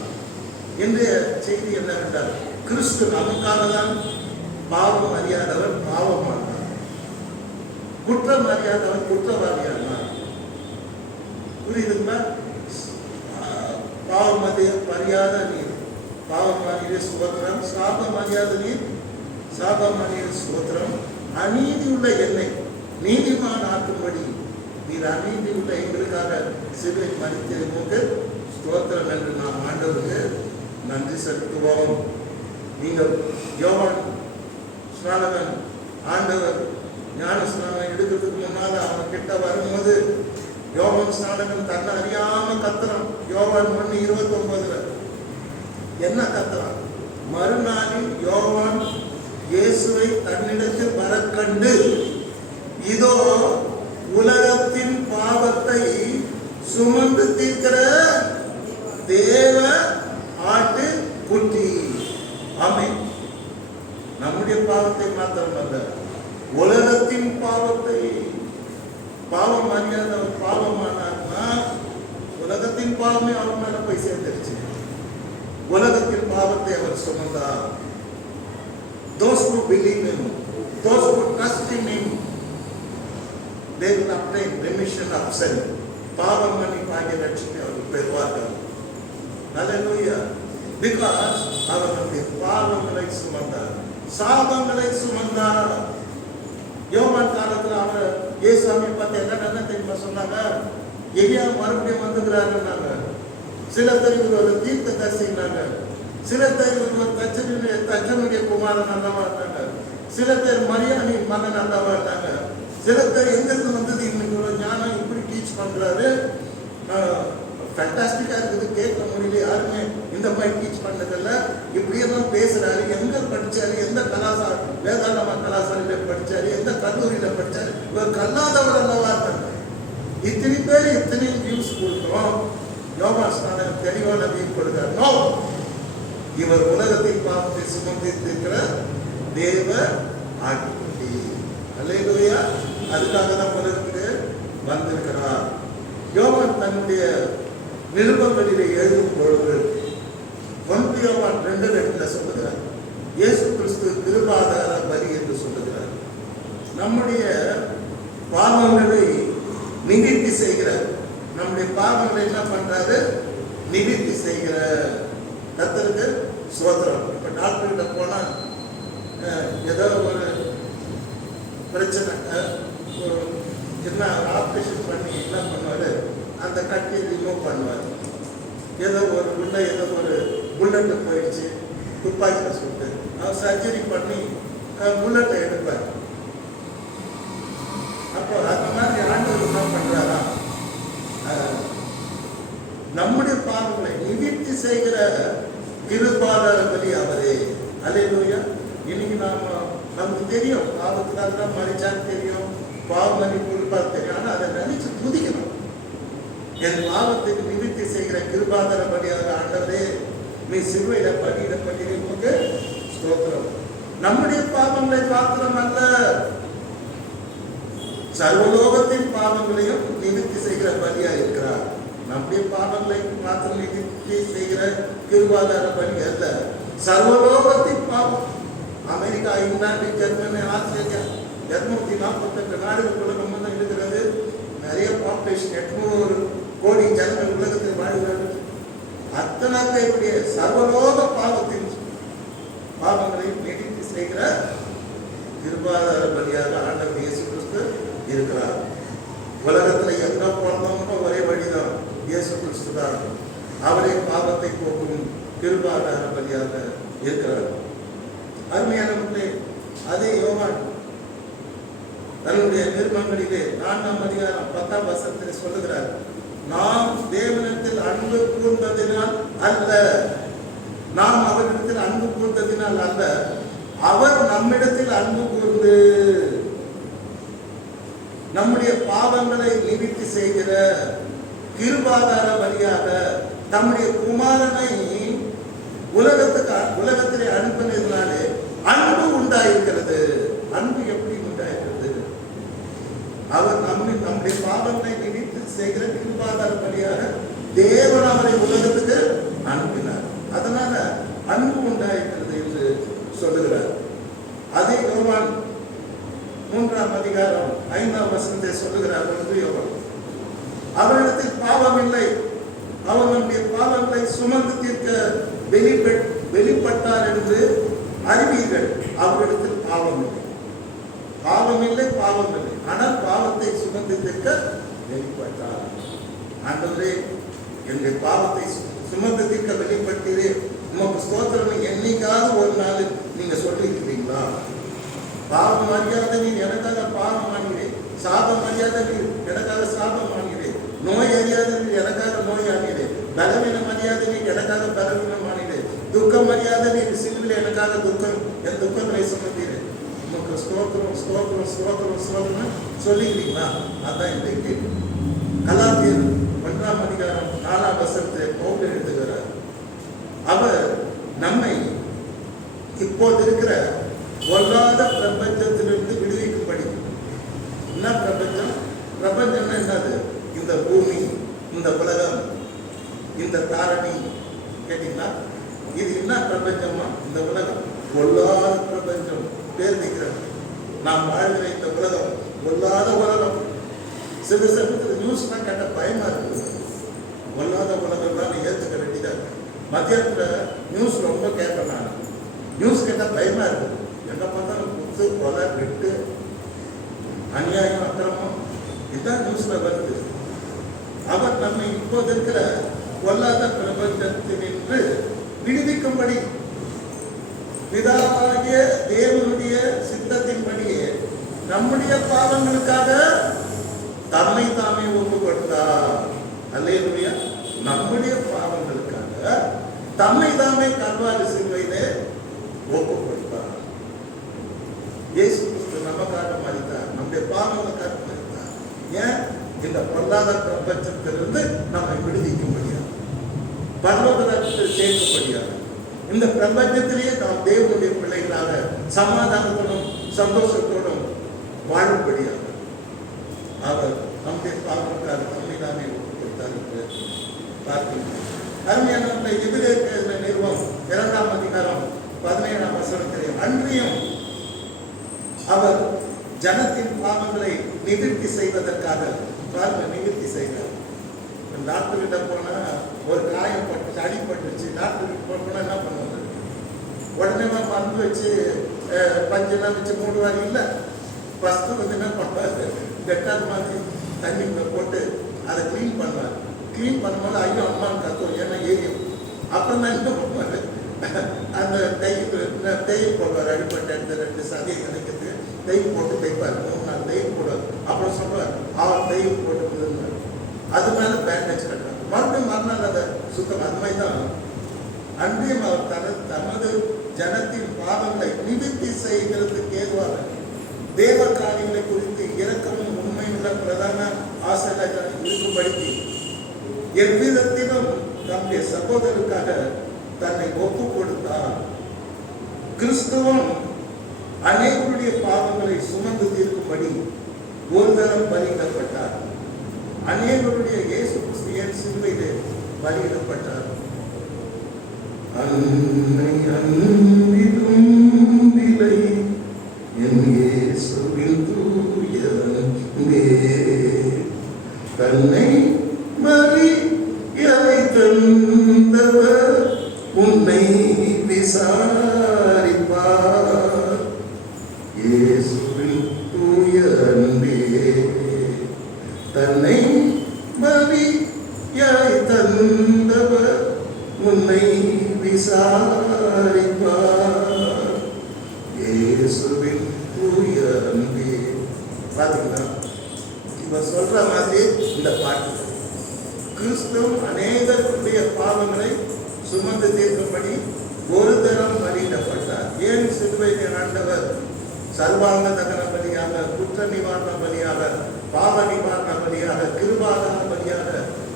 இன்றைய செய்தி என்னவென்றால், கிறிஸ்து நமக்காக தான் பாவம் அறியாதவர் பாவமானார், குற்றம் அறியாதவர் குற்றவாளியானார். புரியுதுங்களா? பாவம் அறியாத நீர் பாவம் அறிய சுபத்திரம், சாபம் அறியாத நீர் சாபம் அறிய சுபத்திரம். அநீதி உள்ள என்னை நீதிமான் ஆக்கும்படி நீர் அநீதி உள்ள எங்களுக்காக சிலுவை மரித்ததற்கு ஸ்தோத்திரம் என்று நாம் ஆண்டவருக்கு நன்றி செலுத்துவோம். நீங்கள் யோவான் ஸ்நானகன் ஆண்டவர் ஞான ஸ்நானம் எடுக்கிறதுக்கு முன்னால் அவன் கிட்ட வரும்போது யோவான் ஸ்நானகன் தன்னை அறியாம கத்துறான். யோவான் 1:29 என்ன கத்துறான்? மறுநாளில் யோவான் இயேசுவை தன்னிடத்தில் வரக்கண்டு, இதோ உலகத்தின் பாவத்தை சுமந்து தீர்க்கிற தேவ ஆட்டு குட்டி. ஆமென். நம்முடைய பாவத்தை மாத்திரமல்ல, உலகத்தின் பாவத்தை. பாவம் அறியாதவர் பாவமானார்னா உலகத்தின் பாவமே அவர் மேல போய் சேர்ந்துருச்சு. உலகத்தின் பாவத்தை அவர் சுமந்தார். Those who believe him, Those who trust in him, they will obtain remission of sin. பாவம் மன்னிப்பாகிய ரட்சிப்பை அவர்கள் பெறுவார்கள். Hallelujah. Because அவர்களுடைய பாவங்களை சுமந்தார், சாபங்களை சுமந்தார். யோவான் காலத்துல அவர் இயேசுவை பார்த்து என்ன தெரியுமா சொன்னாங்க? எலியா மறுபடியும் வந்துகிறாருன்னாங்க. சில பேர் இவர் ஒரு தீர்க்கதரிசினாங்க, சில பேர் இவர் ஒரு தச்சனுடைய குமாரன் அல்லவா இருந்தாங்க, சில பேர் மரியாதையின் மகன் அல்லவா இருந்தாங்க, சில பேர் எங்கிருந்து வந்தது இன்னைக்கு ஒரு ஞானம் இப்படி டீச் பண்றாரு, ஃபேண்டாஸ்டிக்கா இருக்குது, கேட்க முடியல, யாருமே இந்த மாதிரி டீச் பண்ணதில்ல, இப்படியெல்லாம் பேசுறாரு, எங்க படிச்சாரு, எந்த கலாசாரம் வேதாளமா கலாசாரியில படிச்சாரு, எந்த கல்லூரியில படிச்சாரு, இவர் கல்லாதவர் அல்லவா இருந்தாங்க. இத்தனை பேர் இத்தனை வியூஸ் கொடுக்கிறோம். யோவான் ஸ்நானன் தெளிவான வியூ கொடுக்கிறார். நோ, இவர் உலகத்தின் பாவத்தை சுமந்திருக்கிற தேவ ஆட்டுக்குட்டி. அல்லேலூயா. அதுக்காக தான் உலகத்துக்கு வந்திருக்கிறார். யோவான் தன்னுடைய நிருபங்களிலே எழுதும் பொழுது 1 யோவான் 2:2 சொல்லுகிறார், இயேசு கிறிஸ்து கிருபாதார பலி என்று சொல்லுகிறார். நம்முடைய பாவங்களை நிவர்த்தி செய்கிறார். நம்முடைய பாவங்களை என்ன பண்றாரு? நிவர்த்தி செய்கிற கர்த்தருக்கு ஸ்தோத்திரம். இப்ப டாக்டர் கிட்ட போனா ஏதோ ஒரு பிரச்சனை, என்ன ஆப்ரேஷன் பண்ணி என்ன பண்ணுவாரு, அந்த கட்டியை ரிமூவ் பண்ணுவார். ஏதோ ஒரு உள்ள ஏதோ ஒரு புல்லட்டு போயிடுச்சு, துப்பாக்கியில் சுட்டு அவர் சர்ஜரி பண்ணி புல்லட்டை எடுப்பார். அப்போ அந்த மாதிரி ஆண்டவர் என்ன பண்றாரா? நம்முடைய பாவங்களை நிவர்த்தி செய்கிற கிருபாதார பலி அவரே. அல்லேலூயா. இன்னைக்கு நமக்கு தெரியும், பாவத்துக்காக தான் மறிச்சான்னு தெரியும், பாவம் மன்னிப்பு கொடுப்பாரு தெரியும். ஆனால் அதை நினைச்சு துதிக்கணும். என் பாவத்துக்கு நிவர்த்தி செய்கிற கிருபாதார பலியாக ஆண்டவரே, நீ சிலுவையில பலியிடப்பட்டீர், நமக்கு ஸ்தோத்திரம். நம்முடைய பாவங்களை மாத்திரம் அல்ல, சர்வலோகத்தின் பாவங்களையும் நிவர்த்தி செய்கிற பலியா இருக்கிறார். நம்முடைய பாவங்களை மாத்திரம் நிவர்த்தி செய்கிற கிருபாதார பலி அல்ல, சர்வலோகத்தின் பாவம். அமெரிக்கா, இங்கிலாந்து, ஜெர்மனி, ஆஸ்திரேலியா 248 நாடுகள் உலகம் தான் இருக்கிறது. நிறைய பாப்புலேஷன் 800 கோடி ஜனங்கள் உலகத்தில் வாழ்கிறார்கள். அத்தனை பேருடைய சர்வலோக பாவத்தின் பாவங்களை நிவர்த்தி செய்கிற கிருபாதார பலியாக ஆண்டவர் இயேசு கிறிஸ்து இருக்கிறார். உலகத்துல எங்க போனோம்னா ஒரே வழிதான், இயேசு கிறிஸ்து தான். அவரே பாவத்தை போக்கும் கிருபாதார பலியாக இருக்கிறார். அருமையானவர்களே, அதே யோவான் தன்னுடைய நிருபங்களிலே 4ஆம் அதிகாரம் 10ஆம் வசனத்தில் சொல்லுகிறார், நாம் தேவனிடத்தில் அன்பு கூர்ந்ததினால் அல்ல, நாம் அவரிடத்தில் அன்பு கூர்ந்ததினால் அல்ல, அவர் நம்மிடத்தில் அன்பு கூர்ந்து நம்முடைய பாவங்களை நிவர்த்தி செய்கிற கிருபாதார பலியாக தம்முடைய குமாரனை உலகத்திலே அனுப்பினதினாலே அன்பு உண்டாயிருக்கிறது. அன்பு எப்படி உண்டாயிருக்கிறது? அவர் நம்முடைய பாவங்களை நிவர்த்தி செய்கிற கிருபாதார பலியாக தேவன் அவரை உலகத்துக்கு அனுப்பினார். அதனால அன்பு உண்டாயிருக்கிறது என்று சொல்லுகிறார். அதே யோவான் 3ஆம் அதிகாரம் 5ஆம் வசனத்தை சொல்லுகிறார். யோவான், அவரிடத்தில் பாவம் இல்லை, அவர் நம்முடைய பாவங்களை சுமந்து தீர்க்க வெளிப்பட்டார் என்று அறிவீர்கள். அவரிடத்தில் பாவம் இல்லை, பாவம் இல்லை, பாவம் இல்லை, ஆனால் பாவத்தை சுமந்து தீர்க்க வெளிப்பட்டார். ஆண்டவரே, என்னுடைய பாவத்தை சுமந்து தீர்க்க வெளிப்பட்டீரே, உமக்கு ஸ்தோத்திரம். என்னைக்காவது ஒரு நாள் நீங்க சொல்லியிருக்கிறீங்களா? பாவம் அறியாத நீ எனக்காக பாவம் ஆகிறேன், சாபம் அறியாத நீ எனக்காக சாபம் ஆகிறேன், நோய் அறியாத நீ எனக்காக நோய் ஆகிறேன், பலவீனம் அறியாத நீ எனக்காக பலவீனம் ஆகிறேன், துக்கம் அறியாத நீ சிலுவையில் எனக்காக என் துக்கங்களை சுமந்தீரேன். உமக்கு ஸ்தோத்திரம், ஸ்தோத்திரம், ஸ்தோத்திரம், ஸ்தோத்திரம் சொல்லிக்கிறீங்களா? அதான் இந்த கேள்வி. கலாத்தியர் 1ஆம் அதிகாரம் 4ஆம் வசனத்தை பவுல் எழுதுகிறார். அவர் நம்மை இப்போது இருக்கிற பொல்லாத பிரபஞ்சத்திலிருந்து விடுவிக்கும்படி. என்ன பிரபஞ்சம்? பிரபஞ்சம்னா என்னது? இந்த பூமி, இந்த உலகம், இந்த தாரணி. கேட்டீங்களா? இது என்ன பிரபஞ்சமா? இந்த உலகம் பொல்லாத பிரபஞ்சம். பேர் வைக்கிறார் நாம் வாழ்கிற இந்த உலகம் பொல்லாத உலகம். சில சமயத்தில் நியூஸ்லாம் கேட்ட பயமா இருக்குது. பொல்லாத உலகம் தான் ஏற்றுக்க வேண்டியதா. மத்தியானத்தில் நியூஸ் ரொம்ப கேட்பேன் நான். நியூஸ் கேட்டால் பயமா இருக்குது. எங்க பார்த்தாலும் குத்து, கொலை, வெட்டு, அநியாயம், அக்கிரமம் இதுதான் நியூஸ்ல வருது. அவர் நம்மை இப்போது இருக்கிற பொல்லாத பிரபஞ்சத்தினின்று விடுவிக்கும்படி பிதாவாகிய தேவனுடைய சித்தத்தின்படியே நம்முடைய பாவங்களுக்காக தம்மை தாமே ஒப்பு கொடுத்தார். அல்லேலூயா. நம்முடைய பாவங்களுக்காக தம்மை தாமே கல்வாரி சிலுவையிலே ஒப்பு கொடுத்தார். இயேசு கிறிஸ்து நமக்காக மரித்தார், நம்முடைய பாவங்களுக்காக மரித்தார். ஏன்? இந்த பொல்லாத பிரபஞ்சத்திலிருந்து நம்மை விடுவிக்கும்படியாக, பரலோகத்தில் சேர்க்கும்படியாக, இந்த பிரபஞ்சத்திலேயே நாம் தேவனுடைய பிள்ளைகளாக சமாதானத்தோடும் சந்தோஷத்தோடும் வாழும்படியாக அவர் நம்முடைய பாவங்களுக்காக நம்மை தாமே ஒப்பு கொடுத்தார் என்று பார்க்கிறோம். அருமையான எதிரேற்ற நிறுவம் 2ஆம் அதிகாரம் 17ஆம் வசனத்திலே, அன்றியும் அவர் ஜனத்தின் பாவங்களை நிவர்த்தி செய்வதற்காக நிவர்த்தி செய்கிறார். டாக்டர்கிட்ட போனா ஒரு காயம் பட்டு அடிபட்டுச்சு, டாக்டர்கிட்ட போனா என்ன பண்ணுவாங்க? உடனே மருந்து வச்சு பஞ்செல்லாம் வச்சு மூடுவார். இல்லை, ஃபஸ்ட்டு வந்து என்ன பண்ணுவார்? டெட்டால் மாதிரி தண்ணிக்குள்ள போட்டு அதை க்ளீன் பண்ணுவார். க்ளீன் பண்ணும்போது ஐயோ அம்மான்னு கத்துவோம், ஏன்னா ஏரியும். அப்புறம் தான் என்ன பண்ணுவார்? அந்த தையல் போடுவார். அடிப்பட்ட இடத்துல 2 சதியை கிடைக்கிறது தையல் போட்டு தைப்பார். 3-4 தையல் போடுவார். அப்புறம் சொல்லுவார் 6 தையல் போட்டு அது மேலே பேண்டேஜ் கட்டுறாங்க. மறுநாள் அதை சுத்தம். அது மாதிரி தான் அன்றையும் அவர் தமது ஜனத்தின் பாவங்களை நிவர்த்தி செய்கிறதுக்கு ஏதுவாக தேவ காரியங்களை குறித்து இரக்கமும் உண்மையுள்ள பிரதான ஆசிரியர்கள் இருக்கும்படி எவ்விதத்திலும் தம்முடைய சகோதரருக்காக தன்னை ஒப்பு கொடுத்தார். கிறிஸ்துவம் அநேகருடைய பாவங்களை சுமந்து தீர்க்கும்படி ஒரு தரம் பலியிடப்பட்டார். அநேகருடைய இயேசு கிறிஸ்து சிலுவையிலே பலியிடப்பட்டார். அன்னை அன்பிலும் விலை என் இயேசுவின் தூய அன்பே, தன்னை மரியாதை தந்தவர் உன்னை விசாரிப்பார். இயேசுவின் தூய அன்பே, தன்னை மரியாதை தந்தவர் உன்னை விசாரிப்பார். இயேசுவின் தூய அன்பே. பாத்தீங்களா? இப்ப சொல்ற மாதிரி இந்த பாட்டு கிறிஸ்துவ அநேகருடைய பாவங்களை சுமந்து தீர்க்கும்படி ஒரு தரம் பலியிடப்பட்டார். ஏன் சிலுவையிலே ஆண்டவர் சர்வாங்க தகன பலியாக, குற்ற நிவாரண பலியாக, பாவ நிவாரண பலியாக, கிருபாதான பலியாக,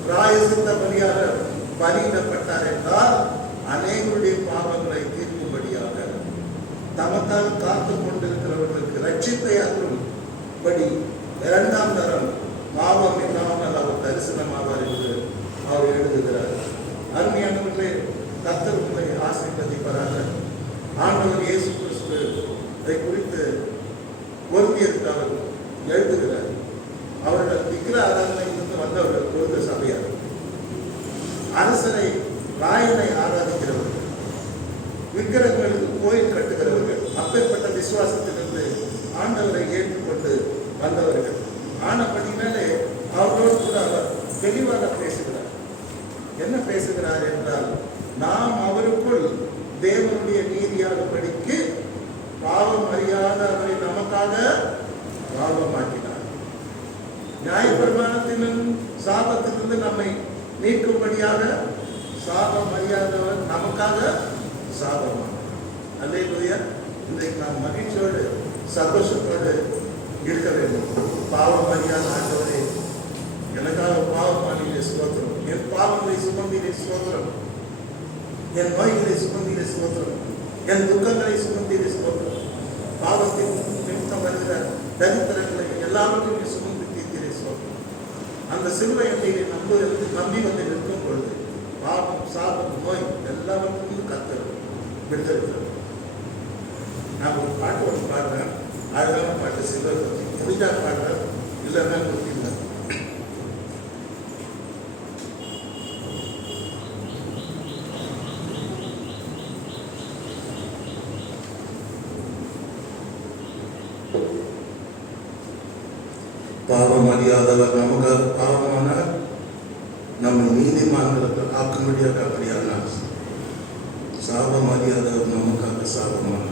பிராயசித்த பலியாக பலியிடப்பட்டார் என்றால் அநேகருடைய பாவங்களை தீர்க்கும்படியாக, தமக்கால் காத்து கொண்டிருக்கிறவர்களுக்கு ரட்சிப்பை அருளும்படி 2ஆம் தரம் பாவம் இல்லாமல் அவர் தரிசனமாவார் என்று அவர் எழுதுகிறார். அருமையானவர்களே, கர்த்தர் உங்களை ஆசீர்வதிப்பாராக. ஆண்டவர் இயேசு கிறிஸ்து இதை குறித்து பொருந்தியிருக்கார் எழுதுகிறார். அவர்கள் விக்கிர ஆராதனையிலிருந்து வந்தவர்கள் பொருந்த சபையார், அரசரை ராயனை ஆராதிக்கிறவர்கள், விக்கிரங்களுக்கு கோயில் கட்டுகிறவர்கள், அப்பேற்பட்ட விசுவாசத்திலிருந்து ஆண்டவரை ஏற்றுக்கொண்டு வந்தவர்கள். ஆனபடினாலே அவரோடு கூட அவர் தெளிவாக பேசுகிறார். என்ன பேசுகிறார் என்றால், நாம் அவருக்குள் தேவனுடைய நீதியாகும்படிக்கு பாவம் அறியாத அவரை நமக்காக பாவமாக்கினார். நியாயப்பிரமாணத்திலும் சாபத்திலிருந்து நம்மை நீக்கும்படியாக சாபம் அறியாதவர் நமக்காக சாபமானார். அல்லேலூயா. இன்றைக்கு நாம் மகிழ்ச்சியோடு சந்தோஷத்தோடு இருக்க வேண்டும். பாவம் அறியாத ஆண்டவரே, எனக்காக பாவமானிலே ஸ்தோத்திரம், என் பாவங்களை சுமந்திலே ஸ்தோத்திரம், என் நோய்களை சுமந்திலே ஸ்தோத்திரம், என் துக்கங்களை சுமந்திலே ஸ்தோத்திரம், பாவத்தின் நிமித்தம் வருகிற தரித்திரங்களை எல்லாவற்றையும் சுமந்து தீர்த்திலே ஸ்தோத்திரம். அந்த சிலுவை அண்டையை நம்பி வந்து நிற்கும் பொழுது பாவம், சாபம், நோய் எல்லாவற்றையும் கர்த்தர் விடுதலை. நான் ஒரு பாட்டு ஒன்று பாடுறேன், அழகான சிலர் முடிஞ்சா பாடுறார், இல்லைன்னா கொடுத்தீங்க. பாவம் அறியாதவர் நமக்கு பாவமான நம்ம நீதிமான்களுக்கு ஆக்கும்படியாக அப்படியானார். சாபம் அறியாதவர் நமக்காக சாபமான.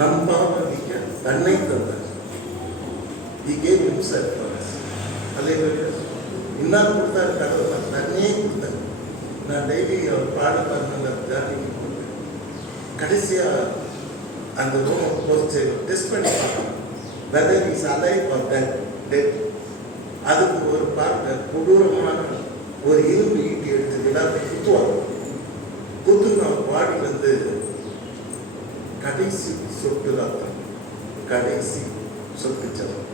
நம் பாவமிக்க தன்னை தந்தார். He gave himself for us. அல்லேலூயா. இன்னார் கொடுத்தாரு கடவுள், தன்னையே கொடுத்தாரு. நான் டெய்லி அவர் பாட பண்ண ஜாதிக்கு கொடுத்தேன். கடைசியா அந்த ரூம் போஸ்ட் டெஸ்ட் பண்ணி பார்க்கணும், whether is alive or dead. அதுக்கு ஒரு பார்க்க கொடூரமான ஒரு இரும்பு ஈட்டி எடுத்து எல்லாத்தையும் குத்துவாங்க. குத்துன பாடி வந்து கடைசி சொட்டு ரத்தம், கடைசி சொட்டு ஜலம்.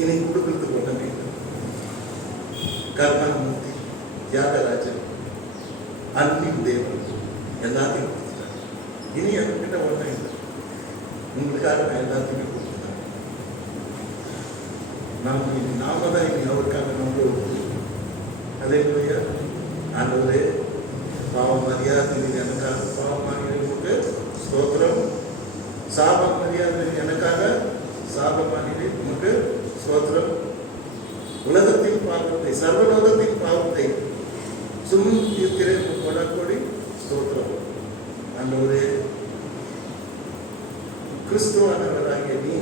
இனி கொடுக்கறதுக்கு ஒண்ணுமே இல்லை. கருணாமூர்த்தி, தியாகராஜன், அன்பின் தேவன் எல்லாத்தையும் கொடுத்துட்டாங்க. இனி என்கிட்ட ஒன்றும் இல்லை. உங்களுக்காக நான் எல்லாத்தையுமே கொடுத்துட்டேன். நாம தான் இனி அவருக்காக நம்ம அல்லேலூயா. ஆண்டவரே, பாவம் மரியாதை எனக்காக பாவமானவர்களுக்கு ஸ்தோத்திரம். சாபம் மரியாதை எனக்காக சாபமானவர்களே உமக்கு ஸ்தோத்திரம். உலகத்தின் பாவத்தை, சர்வலோகத்தின் பாவத்தை சுமந்து தீர்க்கிறேன் கொடி ஸ்தோத்திரம். ஆண்டவரே, கிறிஸ்துவானவராகிய நீ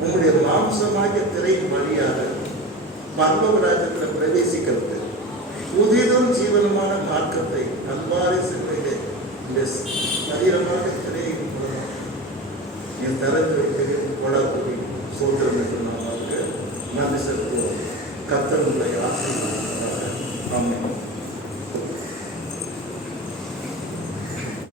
உங்களுடைய மாம்சமாகிய திரையின் வழியாக பரலோகராஜ்யத்தில் பிரவேசிக்கிறது புதிதும் ஜீவனமான மார்க்கத்தை அன்பாரி செல்வையிலே இந்த சரீரமாக திரையின் மூலம் என் தரத்து வைக்கிறேன் கொடாக்குடி சோத்திரம் என்று நாம் நன்றி செலுத்துவோம். கர்த்தர் உங்களை ஆசீர்வதிப்பாராக. ஆமென்.